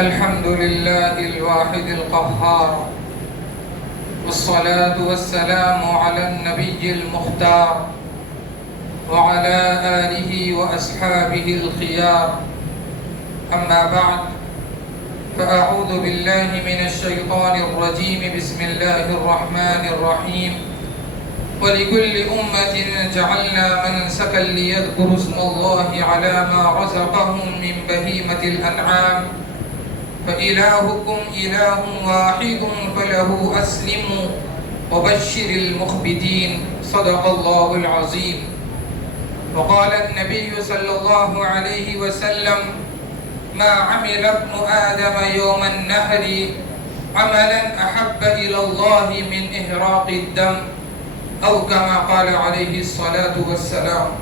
الحمد لله الواحد القهار، والصلاة والسلام على النبي المختار وعلى آله وأصحابه الخيار. أما بعد، فأعوذ بالله من الشيطان الرجيم. بسم الله الرحمن الرحيم. ولكل أمة جعلنا منسكا ليذكروا اسم الله على ما رزقهم من بهيمة الأنعام فإلهكم إله واحد فله أسلموا وبشر المخبتين. صدق الله العظيم. وقال النبي صلى الله عليه وسلم: ما عمل ابن آدم يوم النحر عملا أحب إلى الله من إهراق الدم، او کما قال علیہ الصلاۃ والسلام.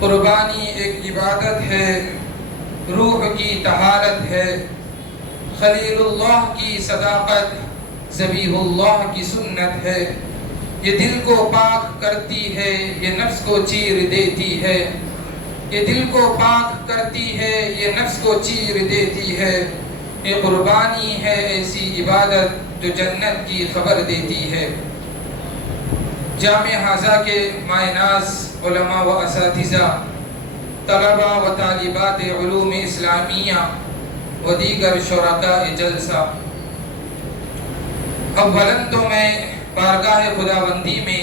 قربانی ایک عبادت ہے، روح کی طہارت ہے، خلیل اللہ کی صداقت، ذبیح اللہ کی سنت ہے. یہ دل کو پاک کرتی ہے، یہ نفس کو چیر دیتی ہے. یہ دل کو پاک کرتی ہے، یہ نفس کو چیر دیتی ہے. یہ قربانی ہے ایسی عبادت جو جنت کی خبر دیتی ہے. جامع حاضہ کے مائے ناز علماء و اساتذہ، طلبہ و طالبات علوم اسلامیہ و دیگر شرکاء جلسہ، اولاً تو میں بارگاہ خداوندی میں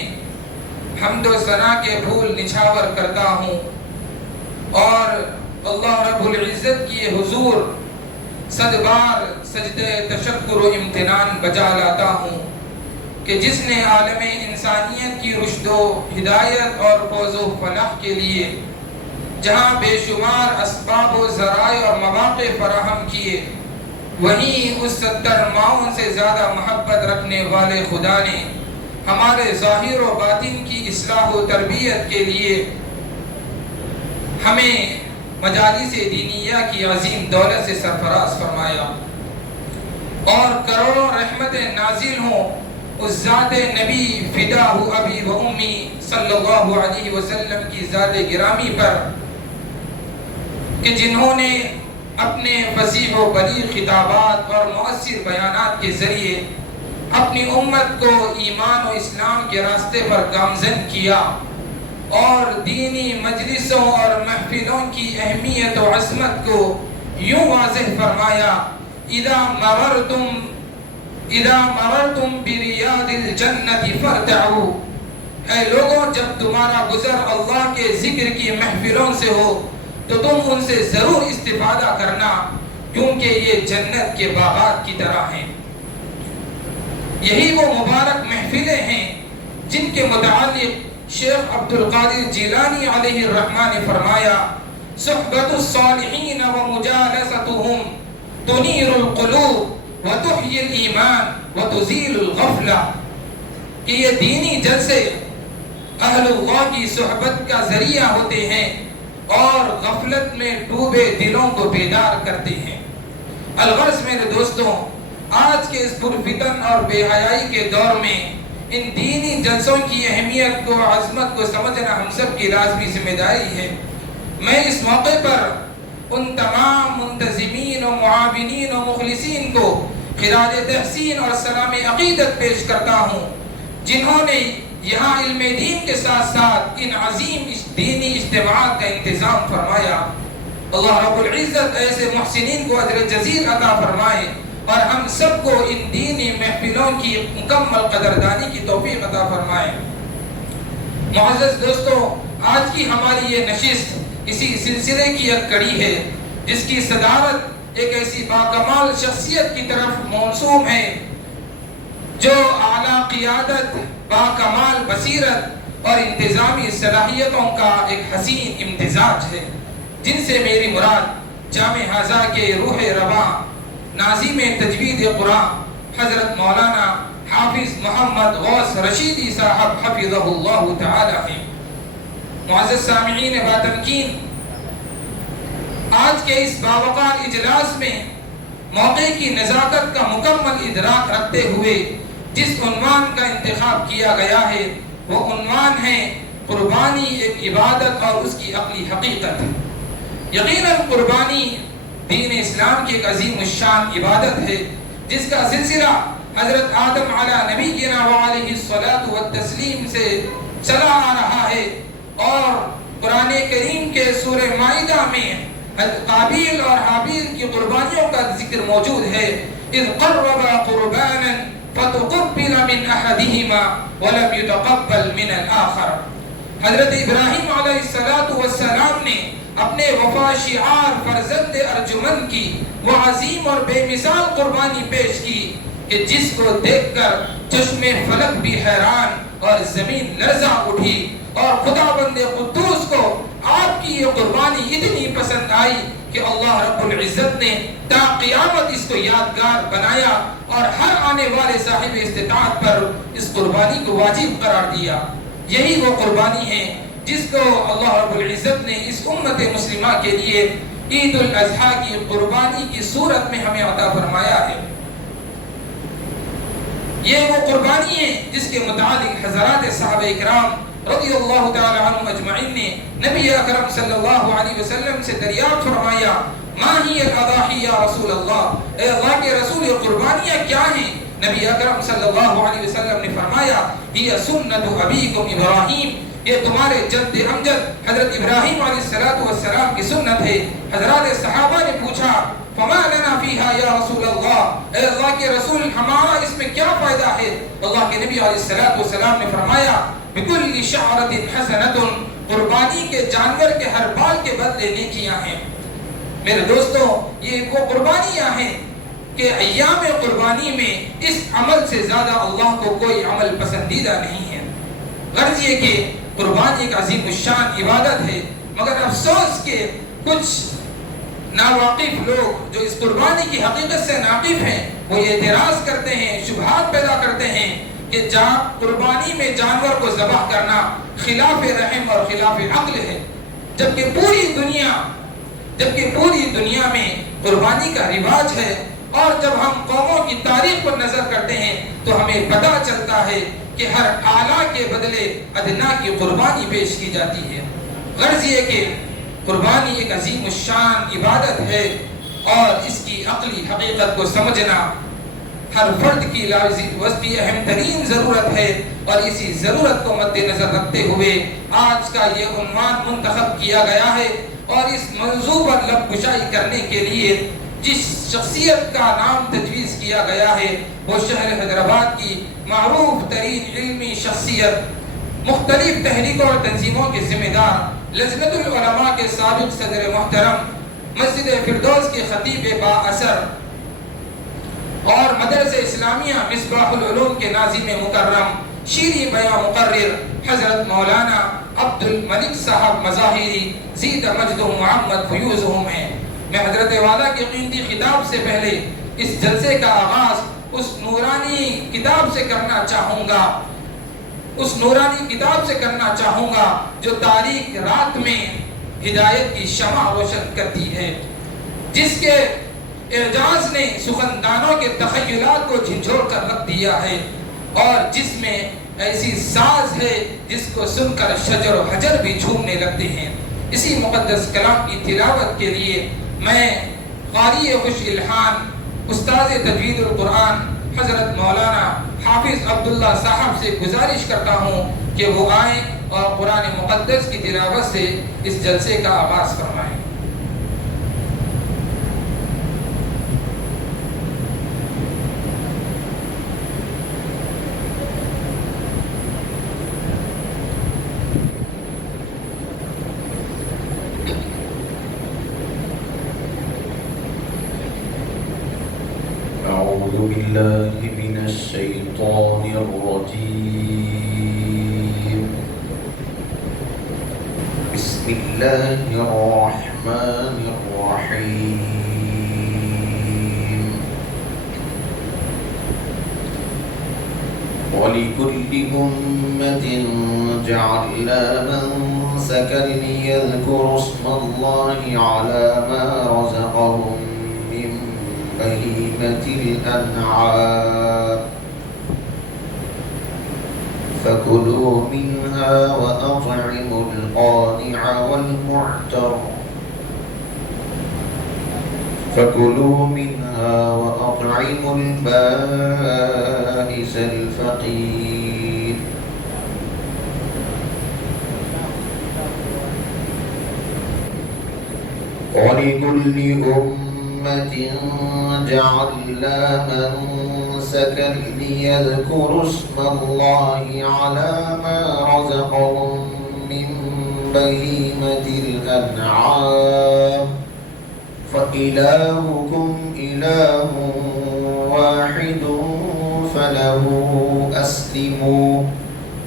حمد و ثنا کے پھول نچھاور کرتا ہوں اور اللہ رب العزت کی حضور صد بار سجدہ تشکر و امتنان بجا لاتا ہوں کہ جس نے عالم انسانیت کی رشد و ہدایت اور فوز و فلاح کے لیے جہاں بے شمار اسباب و ذرائع اور مواقع فراہم کیے، وہیں اس 70 ماؤں سے زیادہ محبت رکھنے والے خدا نے ہمارے ظاہر و باطن کی اصلاح و تربیت کے لیے ہمیں مجالس دینیہ کی عظیم دولت سے سرفراز فرمایا، اور کروڑوں رحمتیں نازل ہوں اس ذات نبی فداہ ابی و امی صلی اللہ علیہ وسلم کی ذات گرامی پر کہ جنہوں نے اپنے فصیح و بلیغ خطابات اور مؤثر بیانات کے ذریعے اپنی امت کو ایمان و اسلام کے راستے پر گامزن کیا اور دینی مجلسوں اور محفلوں کی اہمیت و عظمت کو یوں واضح فرمایا: اذا مررتم بریاض الجنت فارتعوا. اے لوگوں، جب تمہارا گزر اللہ کے ذکر کی محفلوں سے ہو تو تم ان سے ضرور استفادہ کرنا، کیونکہ یہ جنت کے باغات کی طرح ہیں. یہی وہ مبارک محفلیں ہیں جن کے متعلق شیخ عبد القادر جیلانی علیہ الرحمہ نے فرمایا: صحبت الصالحین ومجالستهم تنیر القلوب وتحیی الایمان وتزیل الغفلہ. کہ یہ دینی جلسے اہل اللہ کی صحبت کا ذریعہ ہوتے ہیں اور غفلت میں ڈوبے دلوں کو بیدار کرتے ہیں. الغرض میرے دوستوں، آج کے اس پرفتن اور بے حیائی کے دور میں ان دینی جلسوں کی اہمیت کو، عظمت کو سمجھنا ہم سب کی لازمی ذمہ داری ہے. میں اس موقع پر ان تمام منتظمین و معاونین و مخلصین کو خراج تحسین اور سلام عقیدت پیش کرتا ہوں جنہوں نے یہاں علم دین کے ساتھ ساتھ ان عظیم دینی اجتماعات کا انتظام فرمایا. اللہ رب العزت ایسے محسنین کو اجر جزیل عطا فرمائے اور ہم سب کو ان دینی محفلوں کی مکمل قدردانی کی توفیق عطا فرمائے. معزز دوستو، آج کی ہماری یہ نشست اسی سلسلے کی ایک کڑی ہے جس کی صدارت ایک ایسی باکمال شخصیت کی طرف موسوم ہے جو اعلیٰ قیادت، باکمال بصیرت اور انتظامی صلاحیتوں کا ایک حسین امتزاج ہے، جن سے میری مراد جامع حاضہ کے روح رواں ناظم تجوید قرآن حضرت مولانا حافظ محمد غوث رشیدی صاحب حفظہ اللہ تعالی ہیں. معزز سامعین باتمکین، آج کے اس باوقار اجلاس میں موقع کی نزاکت کا مکمل ادراک رکھتے ہوئے جس عنوان کا انتخاب کیا گیا ہے وہ عنوان ہے: قربانی ایک عبادت اور اس کی عقلی حقیقت. یقیناً قربانی دین اسلام کی ایک عظیم الشان عبادت ہے جس کا سلسلہ حضرت آدم علیہ نبینا وعلیہ الصلاۃ والتسلیم سے چلا آ رہا ہے، اور قرآن کریم کے سورہ مائدہ میں قابیل اور حابیل کی قربانیوں کا ذکر موجود ہے۔ اذ قربا قربانا فتقبل من احدهما ولم يتقبل من الاخر۔ حضرت ابراہیم علیہ السلام نے اپنے وفا شعار فرزند ارجمند کی وہ عظیم اور بے مثال قربانی پیش کی کہ جس کو دیکھ کر چشم فلک بھی حیران اور زمین لرزا اٹھی، اور خدا بند قدوس کو آپ کی یہ قربانی اتنی پسند آئی کہ اللہ رب العزت نے تا قیامت اس کو یادگار بنایا اور ہر آنے والے صاحب استطاعت پر اس قربانی کو واجب قرار دیا۔ یہی وہ قربانی ہے جس کو اللہ رب العزت نے اس امت مسلمہ کے لیے عید الاضحیٰ کی قربانی کی صورت میں ہمیں عطا فرمایا ہے۔ یہ وہ قربانی ہے جس کے متعلق حضرات صحابہ اکرام رضی اللہ تعالی عنہم اجمعین نے نبی اکرم صلی اللہ علیہ وسلم سے دریافت فرمایا، ما ہی الاضاحی یا رسول اللہ، اے اللہ کے رسول یہ قربانیاں کیا ہیں؟ نبی اکرم صلی اللہ علیہ وسلم نے فرمایا، ہی سنت ابیکم ابراہیم، یہ تمہارے جد امجد حضرت ابراہیم علیہ السلام کی سنت ہے۔ حضرات صحابہ نے پوچھا، فما لنا فیہا یا رسول اللہ، اے اللہ کے رسول ہمارا اس میں کیا فائدہ ہے؟ اللہ کے نبی علیہ السلام نے فرمایا، بکل شعرۃ حسنۃ، قربانی کے جانور کے ہر بال کے بدلے نیکیاں ہیں۔ میرے دوستو، یہ وہ قربانیاں ہیں کہ ایام قربانی میں اس عمل سے زیادہ اللہ کو کوئی عمل پسندیدہ نہیں ہے۔ غرض یہ کہ قربانی ایک عظیم الشان عبادت ہے، مگر افسوس کہ کچھ ناواقف لوگ جو اس قربانی کی حقیقت سے ناقف ہیں وہ یہ اعتراض کرتے ہیں، شبہات پیدا کرتے ہیں کہ قربانی میں جانور کو ذبح کرنا خلاف رحم اور خلاف عقل ہے، جبکہ پوری دنیا میں قربانی کا رواج ہے۔ اور جب ہم قوموں کی تاریخ پر نظر کرتے ہیں تو ہمیں پتہ چلتا ہے کہ ہر اعلیٰ کے بدلے ادنا کی قربانی پیش کی جاتی ہے۔ غرض یہ کہ قربانی ایک عظیم الشان عبادت ہے، اور اس کی عقلی حقیقت کو سمجھنا ہر فرد کی وسطی اہم ترین ضرورت ہے، اور اسی ضرورت کو مد نظر رکھتے ہوئے آج کا یہ عنوان منتخب کیا گیا ہے، اور اس موضوع پر لب گشائی کرنے کے لیے جس شخصیت کا نام تجویز کیا گیا ہے وہ شہر حیدرآباد کی معروف ترین علمی شخصیت، مختلف تحریکوں اور تنظیموں کے ذمہ دار، لجنۃ العلماء کے سابق صدر محترم، مسجد فردوس کے خطیب با اثر اور مدرسہ اسلامیہ مصباح العلوم کے ناظم مکرم، شیریں بیاں مقرر حضرت مولانا عبد الملک صاحب مظاہری زید مجدہم محمد فیوزہم ہیں۔ میں حضرت والا کے قیمتی خطاب سے پہلے اس جلسے کا آغاز اس نورانی کتاب سے کرنا چاہوں گا جو تاریک رات میں ہدایت کی شمع روشن کرتی ہے، جس کے اعجاز نے سخندانوں کے تخیلات کو جھنجھوڑ کر رکھ دیا ہے، اور جس میں ایسی ساز ہے جس کو سن کر شجر و حجر بھی جھومنے لگتے ہیں۔ اسی مقدس کلام کی تلاوت کے لیے میں قاری خوش الحان استاد تجوید القرآن حضرت مولانا حافظ عبداللہ صاحب سے گزارش کرتا ہوں کہ وہ آئیں اور قرآن مقدس کی تلاوت سے اس جلسے کا آغاز فرمائیں۔ أعوذ بالله من الشيطان الرجيم بسم الله الرحمن الرحيم ولكل أمة جعلنا منسكا ليذكروا اسم الله على ما رزقهم من بهيمة الأنعام فكلوا منها وأطعموا القانع والمعتر فكلوا منها وأطعموا البائس الفقير ولكل أمة جعلنا منسكا ليذكروا اسم الله على ما رزقهم من بهيمة الأنعام فإلهكم إله واحد فله أسلموا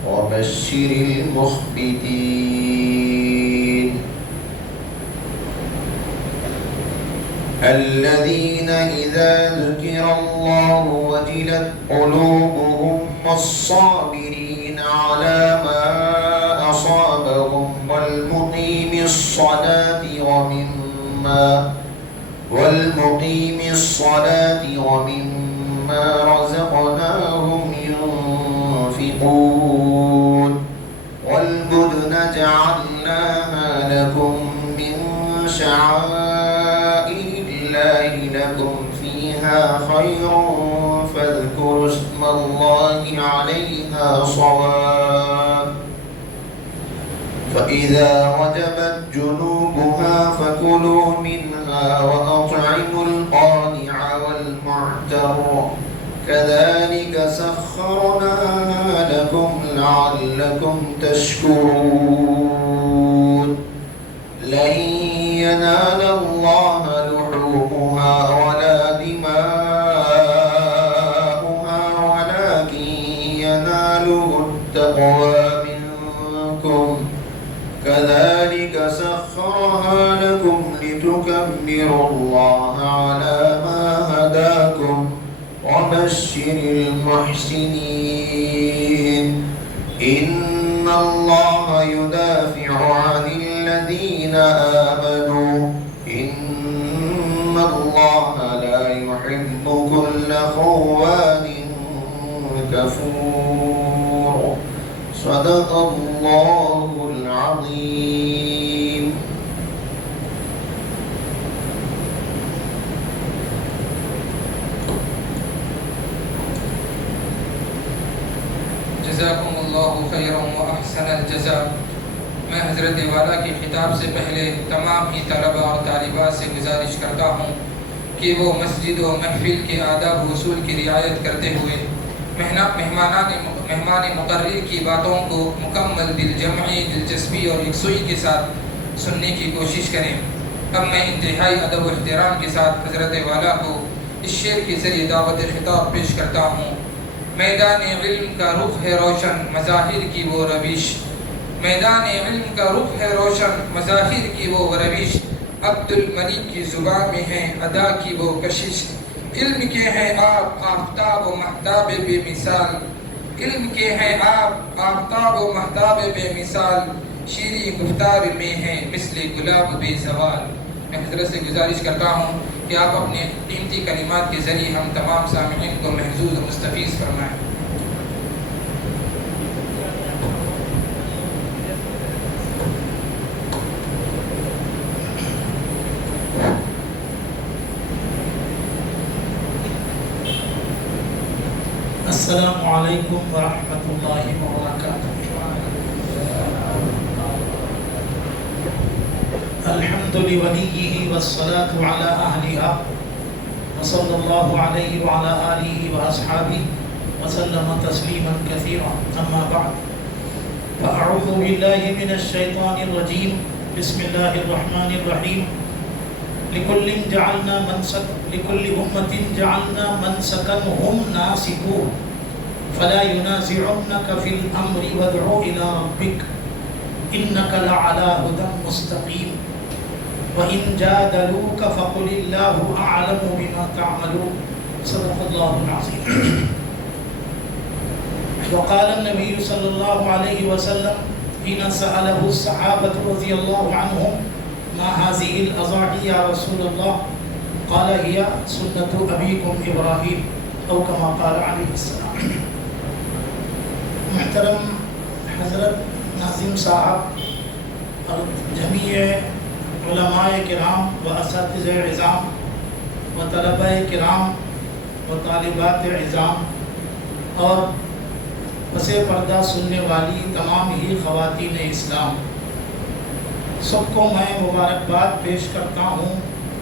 وبشر المخبتين الذين إذا ذكر الله وجلت قلوبهم والصابرين على ما أصابهم والمقيم الصلاة ومما رزقناهم ينفقون والبدن جعلناها لكم من شعائر الله لكم فيها خير فاذكروا اسم الله عليها صواف فإذا وجبت جنوبها فكلوا منها وأطعموا القانع والمعتر كذلك سخرناها لكم لعلكم تشكرون لن ينال الله لحومها ولا دماؤها ولكن يناله التقوى منكم كذلك سخرها لكم لتكبروا الله على ما هداكم وبشر المحسنين إن الله يدافع عن الذين آمنوا إن الله لا يحب كل خوان كفور صدق الله العظيم جزاکم اللہ خیرا و احسن الجزاء۔ میں حضرت والا کی خطاب سے پہلے تمام ہی طلباء اور طالبات سے گزارش کرتا ہوں کہ وہ مسجد و محفل کے آداب و اصول کی رعایت کرتے ہوئے مہمان مقرر کی باتوں کو مکمل دل جمعی، دلچسپی اور یکسوئی کے ساتھ سننے کی کوشش کریں۔ اب میں انتہائی ادب و احترام کے ساتھ حضرت والا کو اس شعر کے ذریعے دعوت خطاب پیش کرتا ہوں۔ میدان علم کا رخ ہے روشن مظاہر کی وہ روش، میدان علم کا رخ ہے روشن مظاہر کی وہ روش، عبد الملک کی زبان میں ہے ادا کی وہ کشش، علم کے ہیں آپ آفتاب و مہتاب بے مثال، علم کے ہیں آپ آفتاب و مہتاب بے مثال، شیریں گفتار میں ہیں مثل گلاب بے زوال۔ میں حضرت سے گزارش کرتا ہوں کہ آپ اپنے قیمتی کلمات کے ذریعے ہم تمام سامعین کو محظوظ و مستفیض فرمائیں۔ السلام علیکم ورحمۃ اللہ وبرکاتہ۔ الحمد لولیہ والصلاة علی اہلہا وصلی اللہ علیہ وعلی آلہ واصحابہ وسلم تسلیما کثیرا، اما بعد فاعوذ باللہ من الشیطان الرجیم، بسم اللہ الرحمن الرحیم۔ لكل أمة جعلنا منسكا هم ناسكوه فلا ينازعنك في الأمر وادع إلى ربك إنك لعلى هدى مستقيم وإن جادلوك فقل الله أعلم بما تعملون صدق الله العظيم۔ وقال النبي صلى الله عليه وسلم حين سأله الصحابة رضي الله عنهم ما هذه الأضاحي يا رسول الله قال هي سنة أبيكم إبراهيم أو كما قال عليه السلام۔ محترم حضرت ناظم صاحب اور جمیع علماء کرام و اساتذہ عظام و طلبہ کرام و طالبات عظام اور پس پردہ سننے والی تمام ہی خواتین اسلام، سب کو میں مبارکباد پیش کرتا ہوں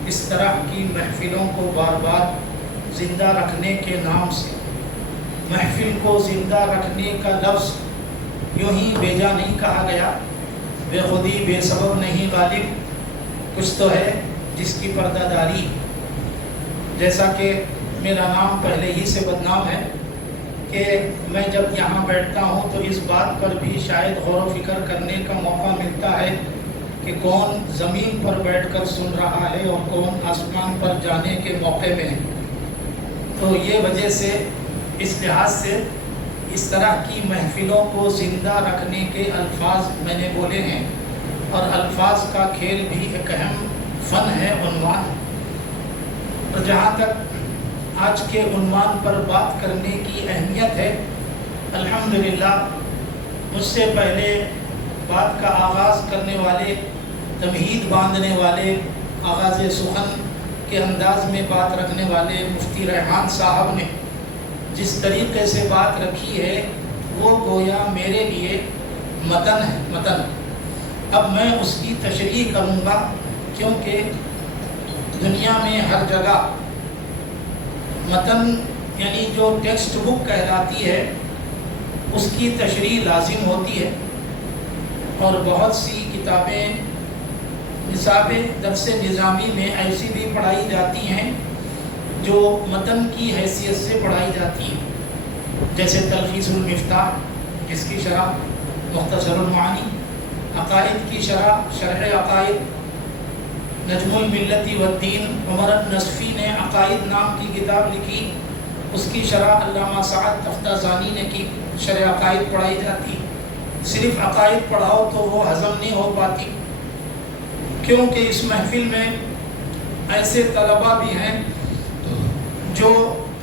اس طرح کی محفلوں کو بار بار زندہ رکھنے کے نام سے۔ محفل کو زندہ رکھنے کا لفظ یوں ہی بھیجا نہیں کہا گیا، بے خودی بے سبب نہیں غالب، کچھ تو ہے جس کی پردہ داری۔ جیسا کہ میرا نام پہلے ہی سے بدنام ہے کہ میں جب یہاں بیٹھتا ہوں تو اس بات پر بھی شاید غور و فکر کرنے کا موقع ملتا ہے کہ کون زمین پر بیٹھ کر سن رہا ہے اور کون آسمان پر جانے کے موقع میں ہے۔ تو یہ وجہ سے اس لحاظ سے اس طرح کی محفلوں کو زندہ رکھنے کے الفاظ میں نے بولے ہیں، اور الفاظ کا کھیل بھی ایک اہم فن ہے، عنوان۔ اور جہاں تک آج کے عنوان پر بات کرنے کی اہمیت ہے، الحمدللہ مجھ سے پہلے بات کا آغاز کرنے والے، تمہید باندھنے والے، آغاز سخن کے انداز میں بات رکھنے والے مفتی ریحان صاحب نے جس طریقے سے بات رکھی ہے وہ گویا میرے لیے متن ہے، متن۔ اب میں اس کی تشریح کروں گا، کیونکہ دنیا میں ہر جگہ متن یعنی جو ٹیکسٹ بک کہلاتی ہے اس کی تشریح لازم ہوتی ہے، اور بہت سی کتابیں نصاب درس نظامی میں ایسی بھی پڑھائی جاتی ہیں جو متن کی حیثیت سے پڑھائی جاتی ہیں، جیسے تلخیص المفتاح جس کی شرح مختصر المعانی، عقائد کی شرح شرح عقائد، نجم الملت والدین عمر النصفی نے عقائد نام کی کتاب لکھی، اس کی شرح علامہ سعد تفتازانی نے کی، شرح عقائد پڑھائی جاتی۔ صرف عقائد پڑھاؤ تو وہ ہضم نہیں ہو پاتی، کیونکہ اس محفل میں ایسے طلباء بھی ہیں جو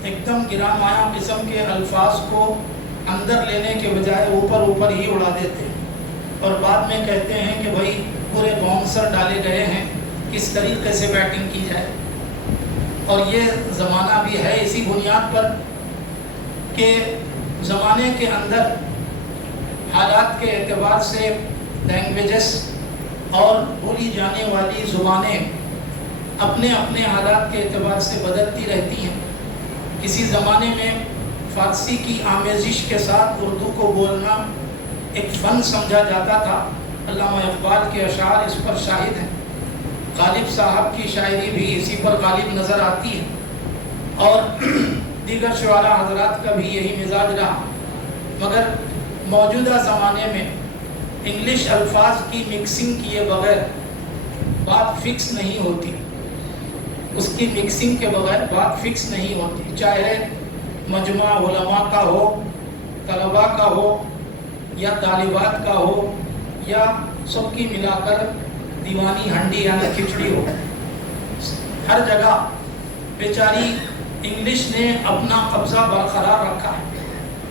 ایک دم گرامایا قسم کے الفاظ کو اندر لینے کے بجائے اوپر ہی اڑا دیتے ہیں، اور بعد میں کہتے ہیں کہ بھائی پورے باؤنسر ڈالے گئے ہیں، کس طریقے سے بیٹنگ کی جائے۔ اور یہ زمانہ بھی ہے اسی بنیاد پر کہ زمانے کے اندر حالات کے اعتبار سے لینگویجز اور بولی جانے والی زبانیں اپنے اپنے حالات کے اعتبار سے بدلتی رہتی ہیں۔ کسی زمانے میں فارسی کی آمیزش کے ساتھ اردو کو بولنا ایک فن سمجھا جاتا تھا، علامہ اقبال کے اشعار اس پر شاہد ہیں، غالب صاحب کی شاعری بھی اسی پر غالب نظر آتی ہے، اور دیگر شعراء حضرات کا بھی یہی مزاج رہا۔ مگر موجودہ زمانے میں انگلش الفاظ کی مکسنگ کیے بغیر بات فکس نہیں ہوتی، اس کی مکسنگ کے بغیر بات فکس نہیں ہوتی، چاہے مجمع علماء کا ہو، طلباء کا ہو، یا طالبات کا ہو، یا سب کی ملا کر دیوانی ہنڈی یا کھچڑی ہو۔ ہر جگہ بیچاری انگلش نے اپنا قبضہ برقرار رکھا ہے،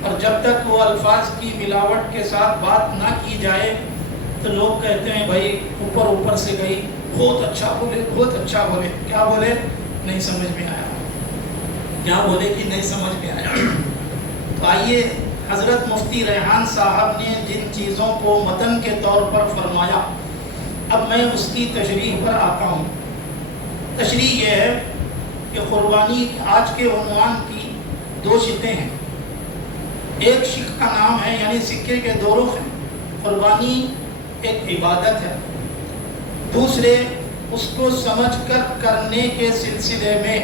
اور جب تک وہ الفاظ کی ملاوٹ کے ساتھ بات نہ کی جائے تو لوگ کہتے ہیں بھائی اوپر سے گئی، بہت اچھا بولے، بہت اچھا بولے۔ کیا بولے نہیں سمجھ میں آیا، کیا بولے کہ نہیں سمجھ میں آیا۔ تو آئیے، حضرت مفتی ریحان صاحب نے جن چیزوں کو متن کے طور پر فرمایا، اب میں اس کی تشریح پر آتا ہوں۔ تشریح یہ ہے کہ قربانی آج کے عنوان کی دو شقیں ہیں۔ ایک شق کا نام ہے، یعنی سکے کے دو رخ ہیں، قربانی ایک عبادت ہے، دوسرے اس کو سمجھ کر کرنے کے سلسلے میں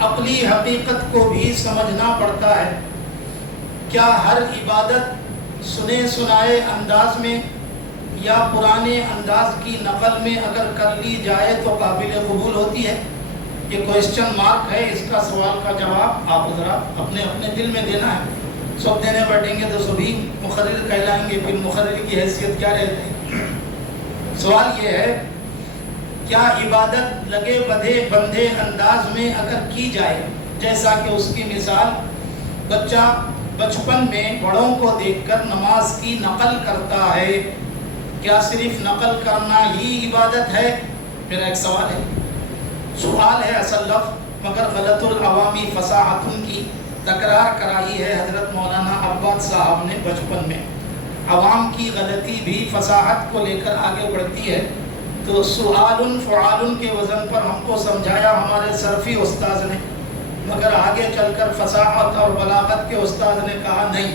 عقلی حقیقت کو بھی سمجھنا پڑتا ہے۔ کیا ہر عبادت سنے سنائے انداز میں یا پرانے انداز کی نقل میں اگر کر لی جائے تو قابل قبول ہوتی ہے؟ یہ کوئسچن مارک ہے، اس کا سوال کا جواب آپ حضرات اپنے اپنے دل میں دینا ہے۔ سب دینے بیٹھیں گے تو سبھی مقرر کہلائیں گے، پھر مقرر کی حیثیت کیا رہتی ہے؟ سوال یہ ہے، کیا عبادت لگے بندھے انداز میں اگر کی جائے، جیسا کہ اس کی مثال بچہ بچپن میں بڑوں کو دیکھ کر نماز کی نقل کرتا ہے، کیا صرف نقل کرنا ہی عبادت ہے؟ میرا ایک سوال ہے، سوال ہے اصل لفظ، مگر غلط العوامی فصاحتن کی تکرار کرائی ہے حضرت مولانا عباد صاحب نے بچپن میں. عوام کی غلطی بھی فصاحت کو لے کر آگے بڑھتی ہے. تو سؤال فعال کے وزن پر ہم کو سمجھایا ہمارے صرفی استاذ نے، مگر آگے چل کر فصاحت اور بلاغت کے استاذ نے کہا نہیں،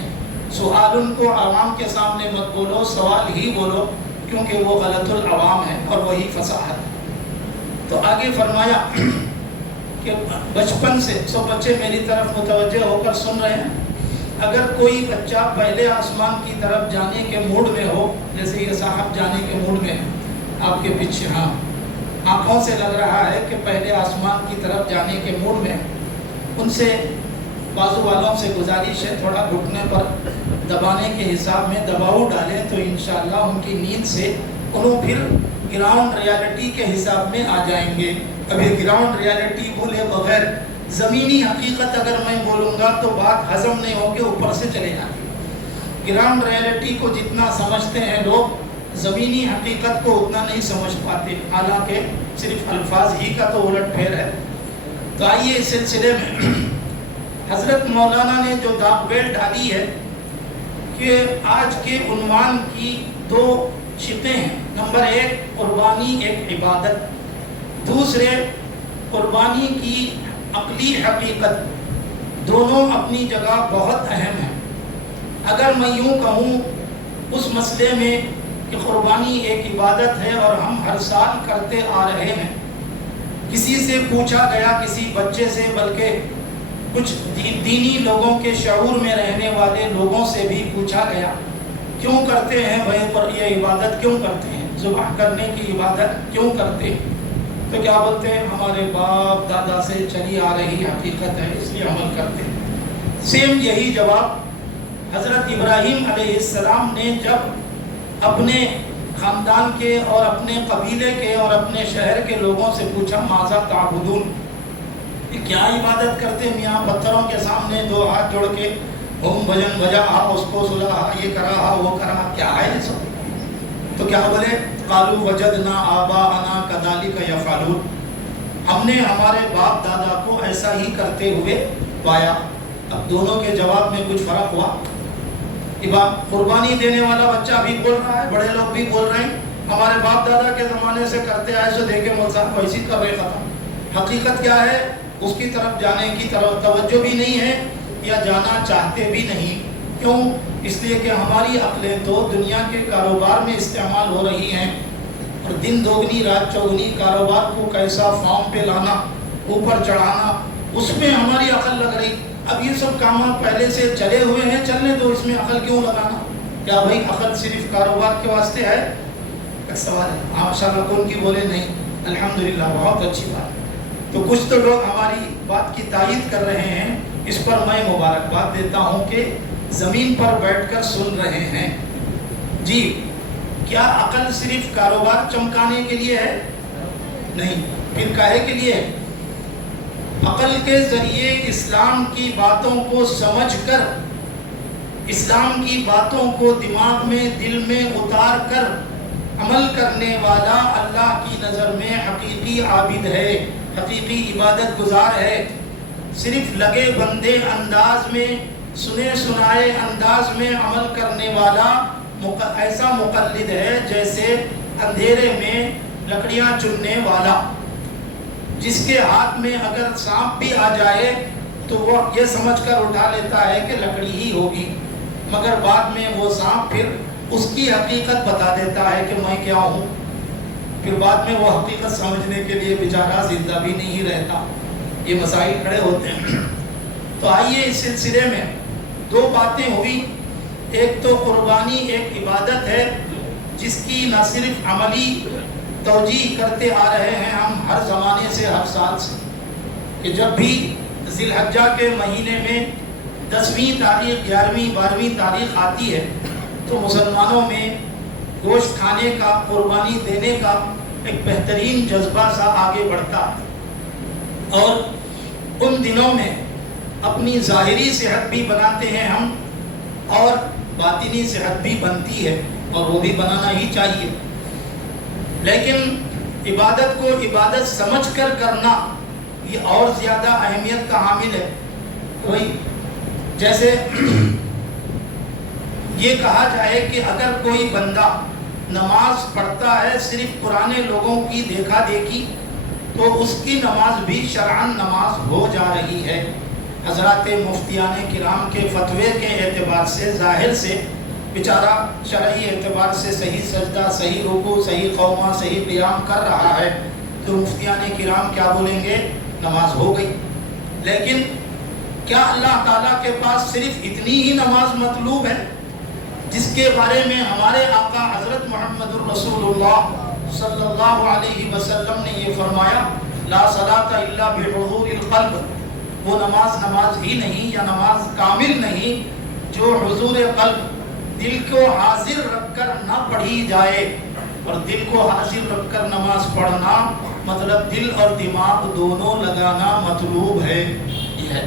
سؤال کو عوام کے سامنے مت بولو، سوال ہی بولو، کیونکہ وہ غلط العوام ہے اور وہی فصاحت ہے. تو آگے فرمایا کہ بچپن سے سب بچے میری طرف متوجہ ہو کر سن رہے ہیں. اگر کوئی بچہ پہلے آسمان کی طرف جانے کے موڈ میں ہو، جیسے یہ صاحب جانے کے موڈ میں ہیں آپ کے پیچھے، ہاں آنکھوں سے لگ رہا ہے کہ پہلے آسمان کی طرف جانے کے موڈ میں، ان سے بازو والوں سے گزارش ہے تھوڑا گھٹنے پر دبانے کے حساب میں دباؤ ڈالیں تو انشاءاللہ ان کی نیند سے انہوں پھر گراؤنڈ ریالٹی کے حساب میں آ جائیں گے. ابھی گراؤنڈ ریالٹی بولے بغیر زمینی حقیقت اگر میں بولوں گا تو بات ہضم نہیں ہوگی، اوپر سے چلے جائیں گے. گراؤنڈ ریالٹی کو جتنا سمجھتے ہیں لوگ، زمینی حقیقت کو اتنا نہیں سمجھ پاتے، حالانکہ صرف الفاظ ہی کا تو الٹ پھیر ہے. تو آئیے اس سلسلے میں حضرت مولانا نے جو داغ بیل ڈالی ہے کہ آج کے عنوان کی دو شقیں ہیں. نمبر 1 قربانی ایک عبادت، دوسرے قربانی کی عقلی حقیقت. دونوں اپنی جگہ بہت اہم ہیں. اگر میں یوں کہوں اس مسئلے میں کہ قربانی ایک عبادت ہے اور ہم ہر سال کرتے آ رہے ہیں، کسی سے پوچھا گیا، کسی بچے سے، بلکہ کچھ دینی لوگوں کے شعور میں رہنے والے لوگوں سے بھی پوچھا گیا کیوں کرتے ہیں بھائی پر یہ عبادت کیوں کرتے ہیں، ذبح کرنے کی عبادت کیوں کرتے ہیں؟ تو کیا بولتے ہیں ہمارے باپ دادا سے چلی آ رہی حقیقت ہے اس لیے عمل کرتے ہیں. سیم یہی جواب حضرت ابراہیم علیہ السلام نے جب اپنے خاندان کے اور اپنے قبیلے کے اور اپنے شہر کے لوگوں سے پوچھا ماذا تعبدون، کیا عبادت کرتے میاں؟ پتھروں کے سامنے دو ہاتھ جوڑ کے ہوم بھجن بجا، اس کو سلا، یہ کرا، وہ کرا، کیا ہے یہ سب؟ تو کیا بولے؟ قالوا وجدنا آباءنا كذلك يفعلون، ہم نے ہمارے باپ دادا کو ایسا ہی کرتے ہوئے پایا. اب دونوں کے جواب میں کچھ فرق ہوا. قربانی دینے والا بچہ بھی بول رہا ہے، بڑے لوگ بھی بول رہے ہیں ہمارے باپ دادا کے زمانے سے کرتے آئے سو دیکھے مول صاحب ویسی کر رہے ختم. حقیقت کیا ہے اس کی طرف جانے کی طرف توجہ بھی نہیں ہے یا جانا چاہتے بھی نہیں. کیوں؟ اس لیے کہ ہماری عقلیں تو دنیا کے کاروبار میں استعمال ہو رہی ہیں، اور دن دوگنی رات چوگنی کاروبار کو کیسا فارم پہ لانا، اوپر چڑھانا، اس میں ہماری عقل لگ رہی. اب یہ سب کام پہلے سے چلے ہوئے ہیں، چلنے دو، اس میں عقل کیوں لگانا؟ کیا بھائی عقل صرف کاروبار کے واسطے ہے؟ کا سوال ہے. ماشاءاللہ کون کی بولے نہیں، الحمدللہ بہت اچھی بات. تو کچھ تو لوگ ہماری بات کی تائید کر رہے ہیں، اس پر میں مبارکباد دیتا ہوں کہ زمین پر بیٹھ کر سن رہے ہیں. جی کیا عقل صرف کاروبار چمکانے کے لیے ہے؟ نہیں. پھر کاہے کے لیے ہے؟ عقل کے ذریعے اسلام کی باتوں کو سمجھ کر، اسلام کی باتوں کو دماغ میں دل میں اتار کر عمل کرنے والا اللہ کی نظر میں حقیقی عابد ہے، حقیقی عبادت گزار ہے. صرف لگے بندے انداز میں، سنے سنائے انداز میں عمل کرنے والا ایسا مقلد ہے جیسے اندھیرے میں لکڑیاں چننے والا، جس کے ہاتھ میں اگر سانپ بھی آ جائے تو وہ یہ سمجھ کر اٹھا لیتا ہے کہ لکڑی ہی ہوگی، مگر بعد میں وہ سانپ پھر اس کی حقیقت بتا دیتا ہے کہ میں کیا ہوں. پھر بعد میں وہ حقیقت سمجھنے کے لیے بیچارہ زندہ بھی نہیں رہتا. یہ مسائل کھڑے ہوتے ہیں. تو آئیے اس سلسلے میں دو باتیں ہوئی. ایک تو قربانی ایک عبادت ہے جس کی نہ صرف عملی توجیہ کرتے آ رہے ہیں ہم ہر زمانے سے، ہر سال سے، کہ جب بھی ذی الحجہ کے مہینے میں 10ویں تاریخ 11ویں 12ویں تاریخ آتی ہے تو مسلمانوں میں گوشت کھانے کا، قربانی دینے کا ایک بہترین جذبہ سا آگے بڑھتا ہے. اور ان دنوں میں اپنی ظاہری صحت بھی بناتے ہیں ہم، اور باطنی صحت بھی بنتی ہے، اور وہ بھی بنانا ہی چاہیے. لیکن عبادت کو عبادت سمجھ کر کرنا یہ اور زیادہ اہمیت کا حامل ہے. وہی جیسے یہ کہا جائے کہ اگر کوئی بندہ نماز پڑھتا ہے صرف پرانے لوگوں کی دیکھا دیکھی تو اس کی نماز بھی شرعاً نماز ہو جا رہی ہے. حضرات مفتیان کرام کے فتوے کے اعتبار سے ظاہر سے بیچارہ شرعی اعتبار سے صحیح سجدہ، صحیح رکوع، صحیح قومہ، صحیح قیام کر رہا ہے تو مفتیان کرام کیا بولیں گے؟ نماز ہو گئی. لیکن کیا اللہ تعالیٰ کے پاس صرف اتنی ہی نماز مطلوب ہے جس کے بارے میں ہمارے آقا حضرت محمد الرسول اللہ صلی اللہ علیہ وسلم نے یہ فرمایا لا صلاۃ الا بحضور القلب؟ وہ نماز ہی نہیں یا نماز کامل نہیں جو حضور قلب، دل کو حاضر رکھ کر نہ پڑھی جائے. اور دل کو حاضر رکھ کر نماز پڑھنا مطلب دل اور دماغ دونوں لگانا مطلوب ہے. یہ ہے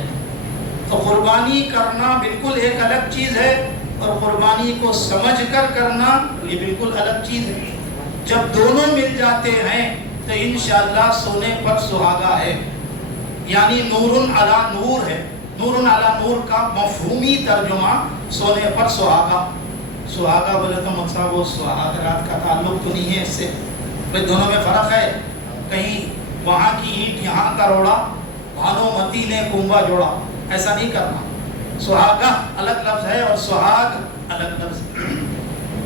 تو قربانی کرنا بالکل ایک الگ چیز ہے اور قربانی کو سمجھ کر کرنا یہ بالکل الگ چیز ہے. جب دونوں مل جاتے ہیں تو انشاءاللہ سونے پر سہاگا ہے، یعنی نور علی نور ہے. نور علی نور کا مفہومی ترجمہ سونے پر سہاگا. سہاگا بولے تو مقصد وہ سہاگ رات کا تعلق تو نہیں ہے اس سے، بھائی دونوں میں فرق ہے. کہیں وہاں کی اینٹ یہاں کا روڑا، بھانومتی نے کنبا جوڑا، ایسا نہیں کرنا. سہاگا الگ لفظ ہے اور سہاگ الگ لفظ ہے.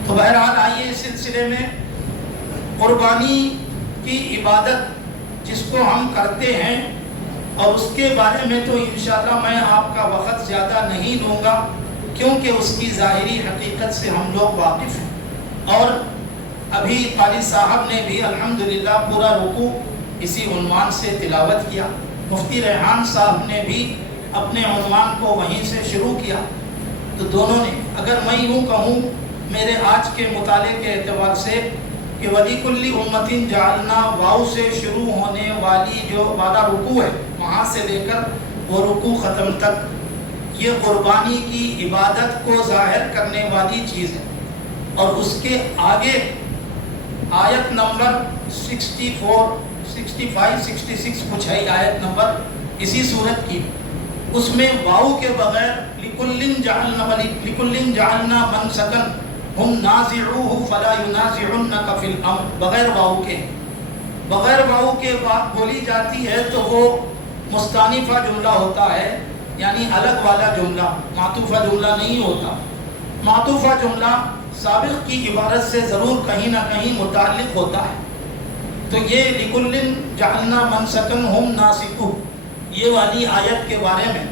تو بہرحال آئیے اس سلسلے میں قربانی کی عبادت جس کو ہم کرتے ہیں اور اس کے بارے میں تو انشاءاللہ میں آپ کا وقت زیادہ نہیں لوں گا کیونکہ اس کی ظاہری حقیقت سے ہم لوگ واقف ہیں. اور ابھی قاری صاحب نے بھی الحمدللہ پورا رکوع اسی عنوان سے تلاوت کیا. مفتی ریحان صاحب نے بھی اپنے عنوان کو وہیں سے شروع کیا. تو دونوں نے، اگر میں یوں کہوں میرے آج کے مطالعے کے اعتبار سے کہ وَلِكُلِّ أُمَّةٍ جَعَلْنَا واو سے شروع ہونے والی جو والا رکوع ہے وہاں سے لے کر وہ رکوع ختم تک یہ قربانی کی عبادت کو ظاہر کرنے والی چیز ہے. اور اس کے آگے آیت نمبر 64 65 66 کچھ ہے آیت نمبر اسی صورت کی، اس میں واو کے بغیر لِكُلٍّ جَعَلْنَا مَنْسَكًا ہم نازعوہ فلا ینازعنک فی الامر، بغیر واو کے بات بولی جاتی ہے تو وہ مستانفہ جملہ ہوتا ہے، یعنی الگ والا جملہ، معطوفہ جملہ نہیں ہوتا. معطوفہ جملہ سابق کی عبارت سے ضرور کہیں نہ کہیں متعلق ہوتا ہے. تو یہ لِكُلٍّ جَعَلْنَا مَنْسَكًا ہم ناسکوہ، یہ والی آیت کے بارے میں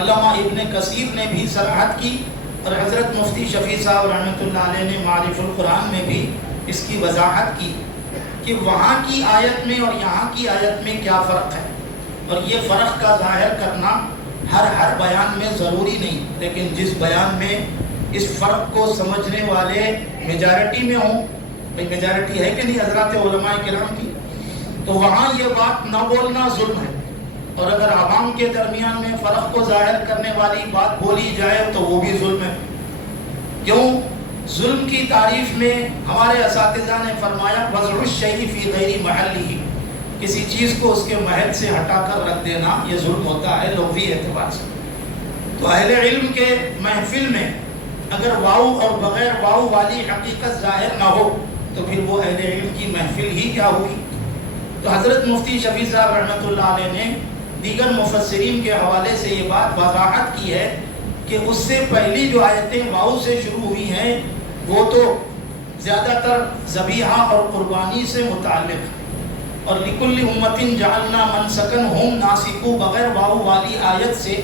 علامہ ابن کثیر نے بھی صراحت کی اور حضرت مفتی شفیع صاحب رحمۃ اللہ علیہ نے معارف القرآن میں بھی اس کی وضاحت کی کہ وہاں کی آیت میں اور یہاں کی آیت میں کیا فرق ہے. اور یہ فرق کا ظاہر کرنا ہر بیان میں ضروری نہیں، لیکن جس بیان میں اس فرق کو سمجھنے والے میجارٹی میں ہوں، میجارٹی ہے کہ نہیں حضرات علماء کرام کی، تو وہاں یہ بات نہ بولنا ظلم ہے. اور اگر عوام کے درمیان میں فرق کو ظاہر کرنے والی بات بولی جائے تو وہ بھی ظلم ہے. کیوں؟ ظلم کی تعریف میں ہمارے اساتذہ نے فرمایا وضع الشیء فی غیر محلہ، کسی چیز کو اس کے محل سے ہٹا کر رکھ دینا یہ ظلم ہوتا ہے لغوی اعتبار سے. تو اہل علم کے محفل میں اگر واو اور بغیر واو والی حقیقت ظاہر نہ ہو تو پھر وہ اہل علم کی محفل ہی کیا ہوگی. تو حضرت مفتی شفیع صاحب رحمۃ اللہ علیہ نے دیگر مفسرین کے حوالے سے یہ بات وضاحت کی ہے کہ اس سے پہلی جو آیتیں واو سے شروع ہوئی ہیں وہ تو زیادہ تر ذبیحہ اور قربانی سے متعلق ہے. اور لِكُلِّ أُمَّةٍ جَعَلْنَا مَنْسَكًا هُمْ نَاسِكُوهُ بغیر واو والی آیت سے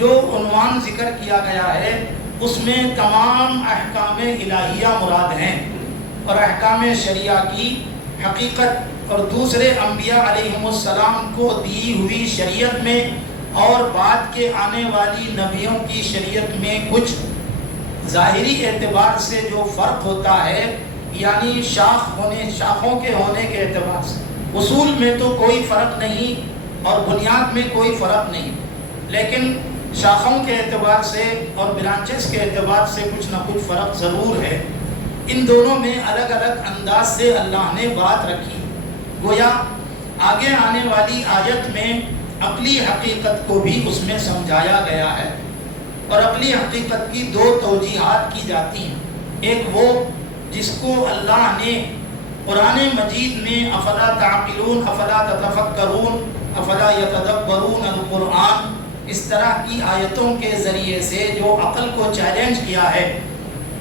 جو عنوان ذکر کیا گیا ہے اس میں تمام احکام الہیہ مراد ہیں اور احکام شریعہ کی حقیقت اور دوسرے انبیاء علیہم السلام کو دی ہوئی شریعت میں اور بعد کے آنے والی نبیوں کی شریعت میں کچھ ظاہری اعتبار سے جو فرق ہوتا ہے، یعنی شاخوں کے ہونے کے اعتبار سے. اصول میں تو کوئی فرق نہیں اور بنیاد میں کوئی فرق نہیں، لیکن شاخوں کے اعتبار سے اور برانچز کے اعتبار سے کچھ نہ کچھ فرق ضرور ہے. ان دونوں میں الگ الگ انداز سے اللہ نے بات رکھی. گویا آگے آنے والی آیت میں عقلی حقیقت کو بھی اس میں سمجھایا گیا ہے، اور عقلی حقیقت کی دو توجیحات کی جاتی ہیں۔ ایک وہ جس کو اللہ نے قرآن مجید میں افلا تعقلون، افلا تتفکرون، افلا یتدبرون القرآن، اس طرح کی آیتوں کے ذریعے سے جو عقل کو چیلنج کیا ہے،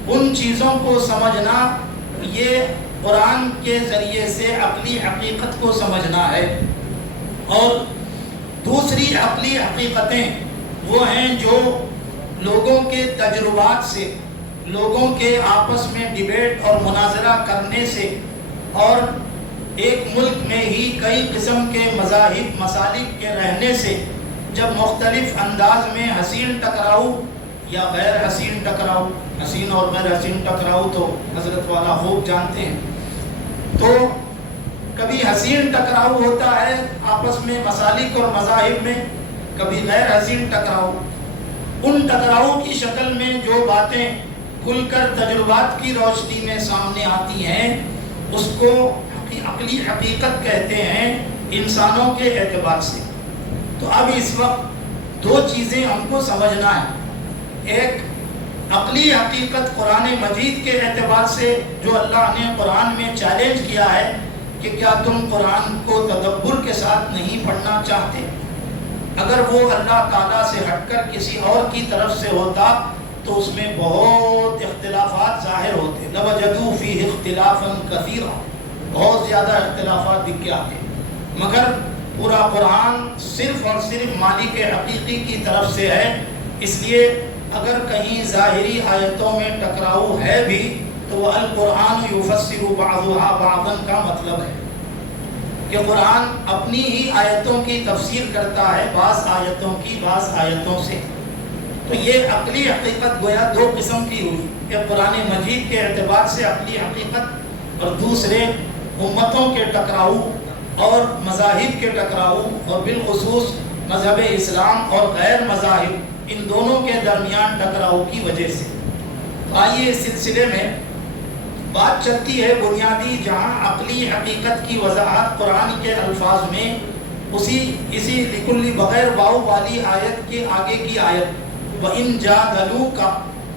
ان چیزوں کو سمجھنا یہ قرآن کے ذریعے سے عقلی حقیقت کو سمجھنا ہے۔ اور دوسری عقلی حقیقتیں وہ ہیں جو لوگوں کے تجربات سے، لوگوں کے آپس میں ڈیبیٹ اور مناظرہ کرنے سے، اور ایک ملک میں ہی کئی قسم کے مذاہب مسالک کے رہنے سے جب مختلف انداز میں حسین ٹکراؤ یا غیر حسین ٹکراؤ، حسین اور غیر حسین ٹکراؤ تو حضرت والا خوب جانتے ہیں، تو کبھی حسین ٹکراؤ ہوتا ہے آپس میں مسالک اور مذاہب میں، کبھی غیر حسین ٹکراؤ۔ ان ٹکراؤ کی شکل میں جو باتیں کھل کر تجربات کی روشنی میں سامنے آتی ہیں اس کو عقلی حقیقت کہتے ہیں انسانوں کے اعتبار سے۔ تو اب اس وقت دو چیزیں ہم کو سمجھنا ہے، ایک عقلی حقیقت قرآن مجید کے اعتبار سے جو اللہ نے قرآن میں چیلنج کیا ہے کہ کیا تم قرآن کو تدبر کے ساتھ نہیں پڑھنا چاہتے؟ اگر وہ اللہ تعالیٰ سے ہٹ کر کسی اور کی طرف سے ہوتا تو اس میں بہت اختلافات ظاہر ہوتے، لَوَجَدُوا فِيهِ اخْتِلَافًا كَثِيرًا، بہت زیادہ اختلافات دکھ کے آتے، مگر پورا قرآن صرف اور صرف مالک حقیقی کی طرف سے ہے، اس لیے اگر کہیں ظاہری آیتوں میں ٹکراؤ ہے بھی تو وہ القرآن یفسر بعضها بعضا کا مطلب ہے کہ قرآن اپنی ہی آیتوں کی تفسیر کرتا ہے بعض آیتوں کی بعض آیتوں سے۔ تو یہ عقلی حقیقت گویا دو قسم کی ہوئی، کہ قرآن مجید کے اعتبار سے عقلی حقیقت، اور دوسرے امتوں کے ٹکراؤ اور مذاہب کے ٹکراؤ، اور بالخصوص مذہب اسلام اور غیر مذاہب ان دونوں کے درمیان ٹکراؤ کی وجہ سے۔ آئیے اس سلسلے میں بات چلتی ہے بنیادی جہاں عقلی حقیقت کی وضاحت قرآن کے الفاظ میں اسی لکلی بغیر واو والی آیت کے آگے کی آیت وَإِن جَادَلُوكَ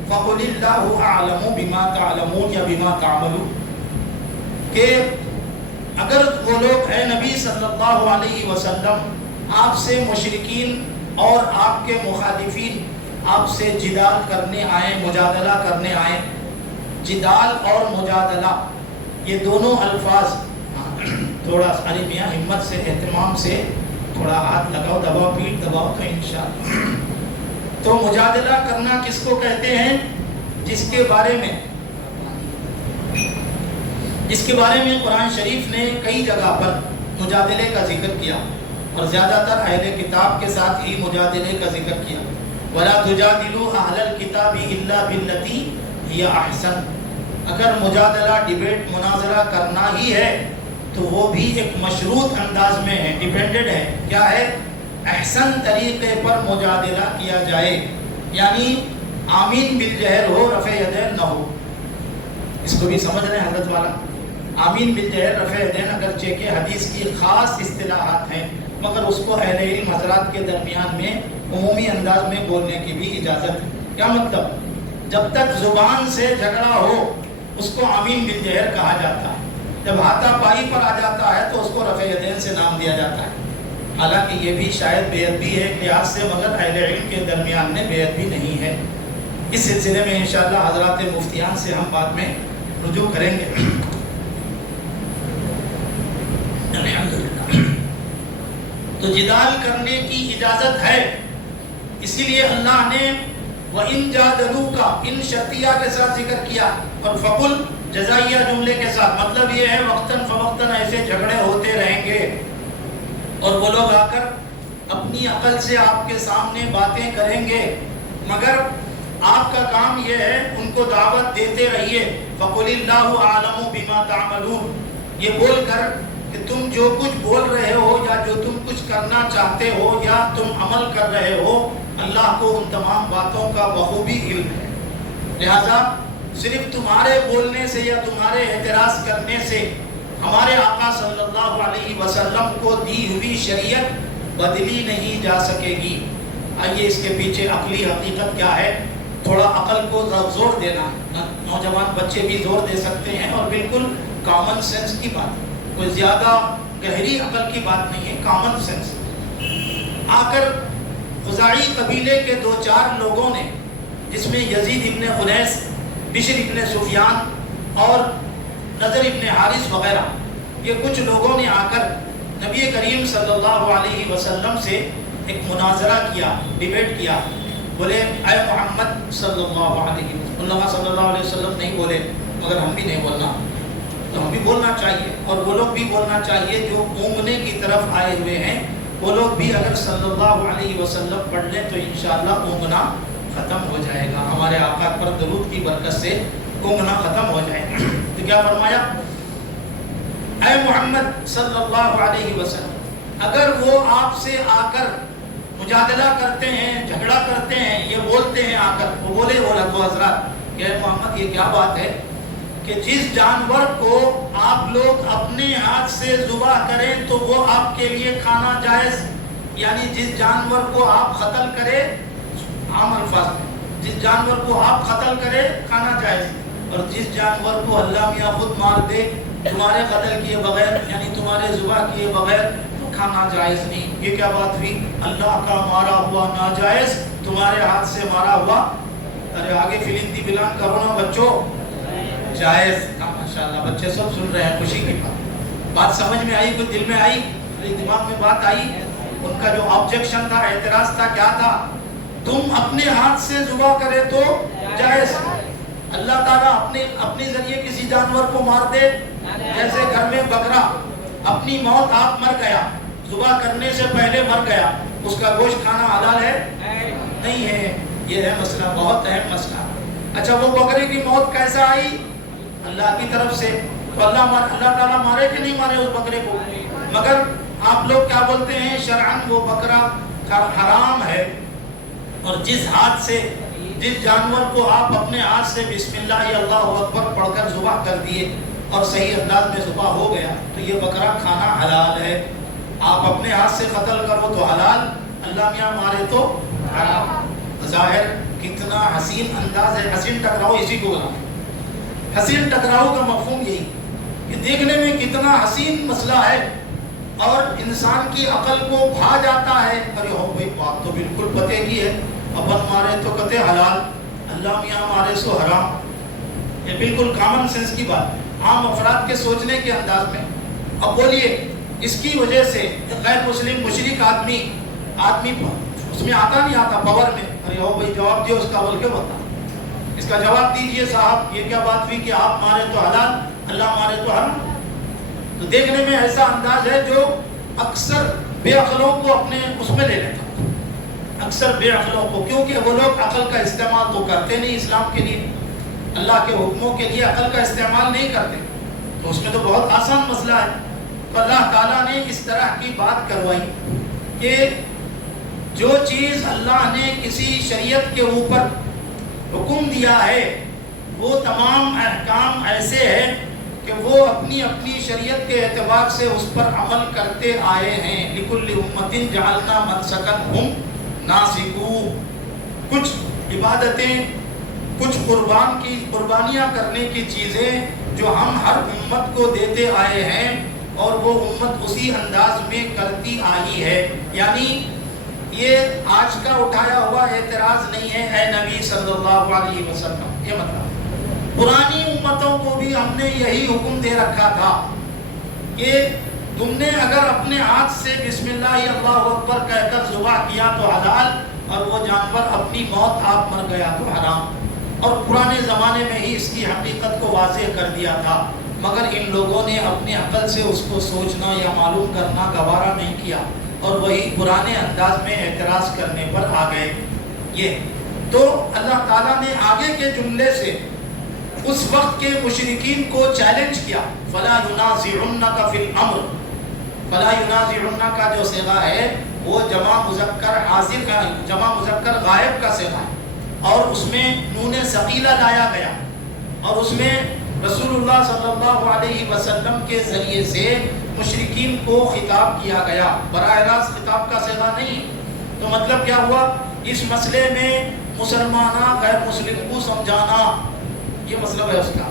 فَقُلِ اللَّهُ أَعْلَمُ بِمَا تَعْلَمُونَ یا بِمَا تَعْمَلُونَ، کہ اگر وہ لوگ اے نبی صلی اللہ علیہ وسلم آپ سے مشرکین اور آپ کے مخالفین آپ سے جدال کرنے آئیں، مجادلہ کرنے آئیں، جدال اور مجادلہ یہ دونوں الفاظ تھوڑا ارے میاں ہمت سے اہتمام سے تھوڑا ہاتھ لگاؤ، دباؤ، پیٹ دباؤ تو انشاءاللہ۔ تو مجادلہ کرنا کس کو کہتے ہیں؟ جس کے بارے میں قرآن شریف نے کئی جگہ پر مجادلے کا ذکر کیا، اور زیادہ تر اہل کتاب کے ساتھ ہی مجادلے کا ذکر کیا۔ وَلَا تُجَادِلُوا أَهْلَ الْكِتَابِ إِلَّا بِالَّتِي هِيَ أَحْسَنُ، اگر مجادلہ ڈیبیٹ مناظرہ کرنا ہی ہے تو وہ بھی ایک مشروط انداز میں ہے، ڈیپینڈڈ ہے، کیا ہے؟ احسن طریقے پر مجادلہ کیا جائے، یعنی آمین بالجہر ہو، رفع یدین نہ ہو۔ اس کو بھی سمجھ رہے ہیں حضرت والا؟ آمین بالجہر رفع یدین اگرچہ کہ حدیث کی خاص اصطلاحات ہیں، مگر اس کو اہل علم حضرات کے درمیان میں عمومی انداز میں بولنے کی بھی اجازت ہے۔ کیا مطلب؟ جب تک زبان سے جھگڑا ہو اس کو آمین بالجہر کہا جاتا ہے، جب ہاتھا پائی پر آ جاتا ہے تو اس کو رفع یدین سے نام دیا جاتا ہے۔ حالانکہ یہ بھی شاید بے ادبی ہے ایک لحاظ سے، مگر اہل علم کے درمیان میں بے ادبی نہیں ہے۔ اس سلسلے میں انشاءاللہ حضرات مفتیان سے ہم بعد میں رجوع کریں گے۔ الحمدللہ۔ تو جدال کرنے کی اجازت ہے، اسی لیے اللہ نے وَإِن جَادَلُوكَ ان شرطیہ کے ساتھ ذکر کیا، اور فقل جزائیہ جملے کے ساتھ، مطلب یہ ہے وقتاً فوقتاً ایسے جھگڑے ہوتے رہیں گے، اور وہ لوگ آ کر اپنی عقل سے آپ کے سامنے باتیں کریں گے، مگر آپ کا کام یہ ہے ان کو دعوت دیتے رہیے۔ فَقُلِ اللَّهُ أَعْلَمُ بِمَا تَعْمَلُونَ، یہ بول کر کہ تم جو کچھ بول رہے ہو یا جو تم کچھ کرنا چاہتے ہو یا تم عمل کر رہے ہو، اللہ کو ان تمام باتوں کا بخوبی علم ہے، لہذا صرف تمہارے بولنے سے یا تمہارے اعتراض کرنے سے ہمارے آقا صلی اللہ علیہ وسلم کو دی ہوئی شریعت بدلی نہیں جا سکے گی۔ آئیے اس کے پیچھے عقلی حقیقت کیا ہے، تھوڑا عقل کو زور دینا، نوجوان بچے بھی زور دے سکتے ہیں، اور بالکل کامن سینس کی بات، کوئی زیادہ گہری عقل کی بات نہیں ہے، کامن سینس۔ آ کر خزاعی قبیلے کے 2-4 لوگوں نے، جس میں یزید ابن خنیس، بشر ابن سفیان اور نضر ابن حارث وغیرہ، یہ کچھ لوگوں نے آ کر نبی کریم صلی اللہ علیہ وسلم سے ایک مناظرہ کیا، ڈیبیٹ کیا۔ بولے اے محمد صلی اللہ علیہ وسلم نہیں بولے، مگر ہم بھی نہیں بولنا، تو ہم بھی بولنا چاہیے، اور وہ لوگ بھی بولنا چاہیے جو اونگنے کی طرف آئے ہوئے ہیں، وہ لوگ بھی اگر صلی اللہ علیہ وسلم پڑھ لیں تو انشاءاللہ اونگنا ختم ہو جائے گا، ہمارے آقا پر درود کی برکت سے اونگنا ختم ہو جائے گا۔ تو کیا فرمایا، اے محمد صلی اللہ علیہ وسلم، اگر وہ آپ سے آ کر مجادلہ کرتے ہیں، جھگڑا کرتے ہیں، یہ بولتے ہیں آ کر، وہ بولے وہ حضرات کہ اے محمد یہ کیا بات ہے کہ جس جانور کو آپ لوگ اپنے ہاتھ سے ذبح کریں تو وہ آپ کے لیے کھانا جائز، یعنی جس جانور کو آپ قتل کرے، عام الفاظ میں جس جانور کو آپ قتل کرے کھانا جائز، اور جس جانور کو اللہ میاں خود مار دے تمہارے قتل کیے بغیر، یعنی تمہارے ذبح کیے بغیر، تو کھانا جائز نہیں۔ یہ کیا بات ہوئی، اللہ کا مارا ہوا ناجائز، تمہارے ہاتھ سے مارا ہوا، ارے آگے فلندی بلان کرو نا بچوں، جائز۔ ماشاءاللہ بچے سب سن رہے ہیں، خوشی کی بات سمجھ میں آئی، کوئی دل میں آئی، دماغ میں بات آئی۔ ان کا جو آبجیکشن تھا، اعتراض تھا، کیا تھا، تم اپنے ہاتھ سے ذبح کرے تو جائز، اللہ تعالیٰ اپنے ذریعے کسی جانور کو مار دے، جیسے گھر میں بکرا، اپنی موت آپ مر گیا، ذبح کرنے سے پہلے مر گیا، اس کا گوشت کھانا حلال ہے؟ نہیں ہے۔ یہ ہے مسئلہ، بہت اہم مسئلہ۔ اچھا وہ بکرے کی موت کیسا آئی؟ اللہ کی طرف سے، تو اللہ تعالیٰ مارے کہ نہیں مارے اس بکرے کو؟ مگر آپ لوگ کیا بولتے ہیں، شرعاً وہ بکرا حرام ہے، اور جس ہاتھ سے، جس جانور کو آپ اپنے ہاتھ سے بسم اللہ یا اللہ اکبر پڑھ کر ذبح کر دیے اور صحیح انداز میں ذبح ہو گیا تو یہ بکرا کھانا حلال ہے۔ آپ اپنے ہاتھ سے قتل کرو تو حلال، اللہ میاں مارے تو حرام۔ ظاہر کتنا حسین انداز ہے، حسین ٹکراؤ اسی کو بنا، حسین ٹکراؤ کا مفہوم یہی کہ دیکھنے میں کتنا حسین مسئلہ ہے، اور انسان کی عقل کو بھا جاتا ہے، ارے ہو بھائی بات تو بالکل پتے کی ہے، اپن مارے تو کہتے حلال، اللہ میاں مارے سو حرام۔ یہ بالکل کامن سینس کی بات، عام افراد کے سوچنے کے انداز میں۔ اب بولیے اس کی وجہ سے غیر مسلم مشرک آدمی اس میں آتا نہیں آتا پاور میں، ارے ہو بھائی جواب دیو اس کا، بول کے بتا اس کا جواب دیجئے صاحب، یہ کیا بات ہوئی کہ آپ مارے تو حلال، اللہ مارے تو حرام۔ تو دیکھنے میں ایسا انداز ہے جو اکثر بے عقلوں کو اپنے اس میں لے لیتا، اکثر بے عقلوں کو، کیونکہ وہ لوگ عقل کا استعمال تو کرتے نہیں اسلام کے لیے، اللہ کے حکموں کے لیے عقل کا استعمال نہیں کرتے، تو اس میں تو بہت آسان مسئلہ ہے۔ تو اللہ تعالیٰ نے اس طرح کی بات کروائی کہ جو چیز اللہ نے کسی شریعت کے اوپر حکم دیا ہے وہ تمام احکام ایسے ہیں کہ وہ اپنی اپنی شریعت کے اعتبار سے اس پر عمل کرتے آئے ہیں۔ لِكُلِّ أُمَّةٍ جَعَلْنَا مَنْسَكًا هُمْ نَاسِكُوهُ، کچھ عبادتیں، کچھ قربانیاں کرنے کی چیزیں جو ہم ہر امت کو دیتے آئے ہیں، اور وہ امت اسی انداز میں کرتی آئی ہے۔ یعنی یہ آج کا اٹھایا ہوا اعتراض نہیں ہے اے نبی صلی اللہ علیہ وسلم، یہ مطلب پرانی امتوں کو بھی ہم نے یہی حکم دے رکھا تھا کہ تم نے اگر اپنے ہاتھ سے بسم اللہ اللہ اکبر کہہ کر ذبح کیا تو حلال، اور وہ جانور اپنی موت آپ مر گیا تو حرام۔ اور پرانے زمانے میں ہی اس کی حقیقت کو واضح کر دیا تھا، مگر ان لوگوں نے اپنی عقل سے اس کو سوچنا یا معلوم کرنا گوارا نہیں کیا، اور وہی پرانے انداز میں اعتراض کرنے پر آ گئے۔ یہ تو اللہ تعالیٰ نے آگے کے جملے سے اس وقت کے مشرکین کو چیلنج کیا، فَلَا يُنَازِعُنَّكَ فِي الْأَمْرِ، فَلَا يُنَازِعُنَّ کا جو صیغہ ہے وہ جمع مذکر حاضر کا، جمع مذکر غائب کا صیغہ ہے، اور اس میں نون ثقیلہ لایا گیا، اور اس میں رسول اللہ صلی اللہ علیہ وسلم کے ذریعے سے مشرکین کو خطاب کیا گیا، براہ راست خطاب کا صیغہ نہیں۔ تو مطلب کیا ہوا؟ اس مسئلے میں مسلمانہ غیر مسلم کو سمجھانا، یہ مطلب ہے اس کا،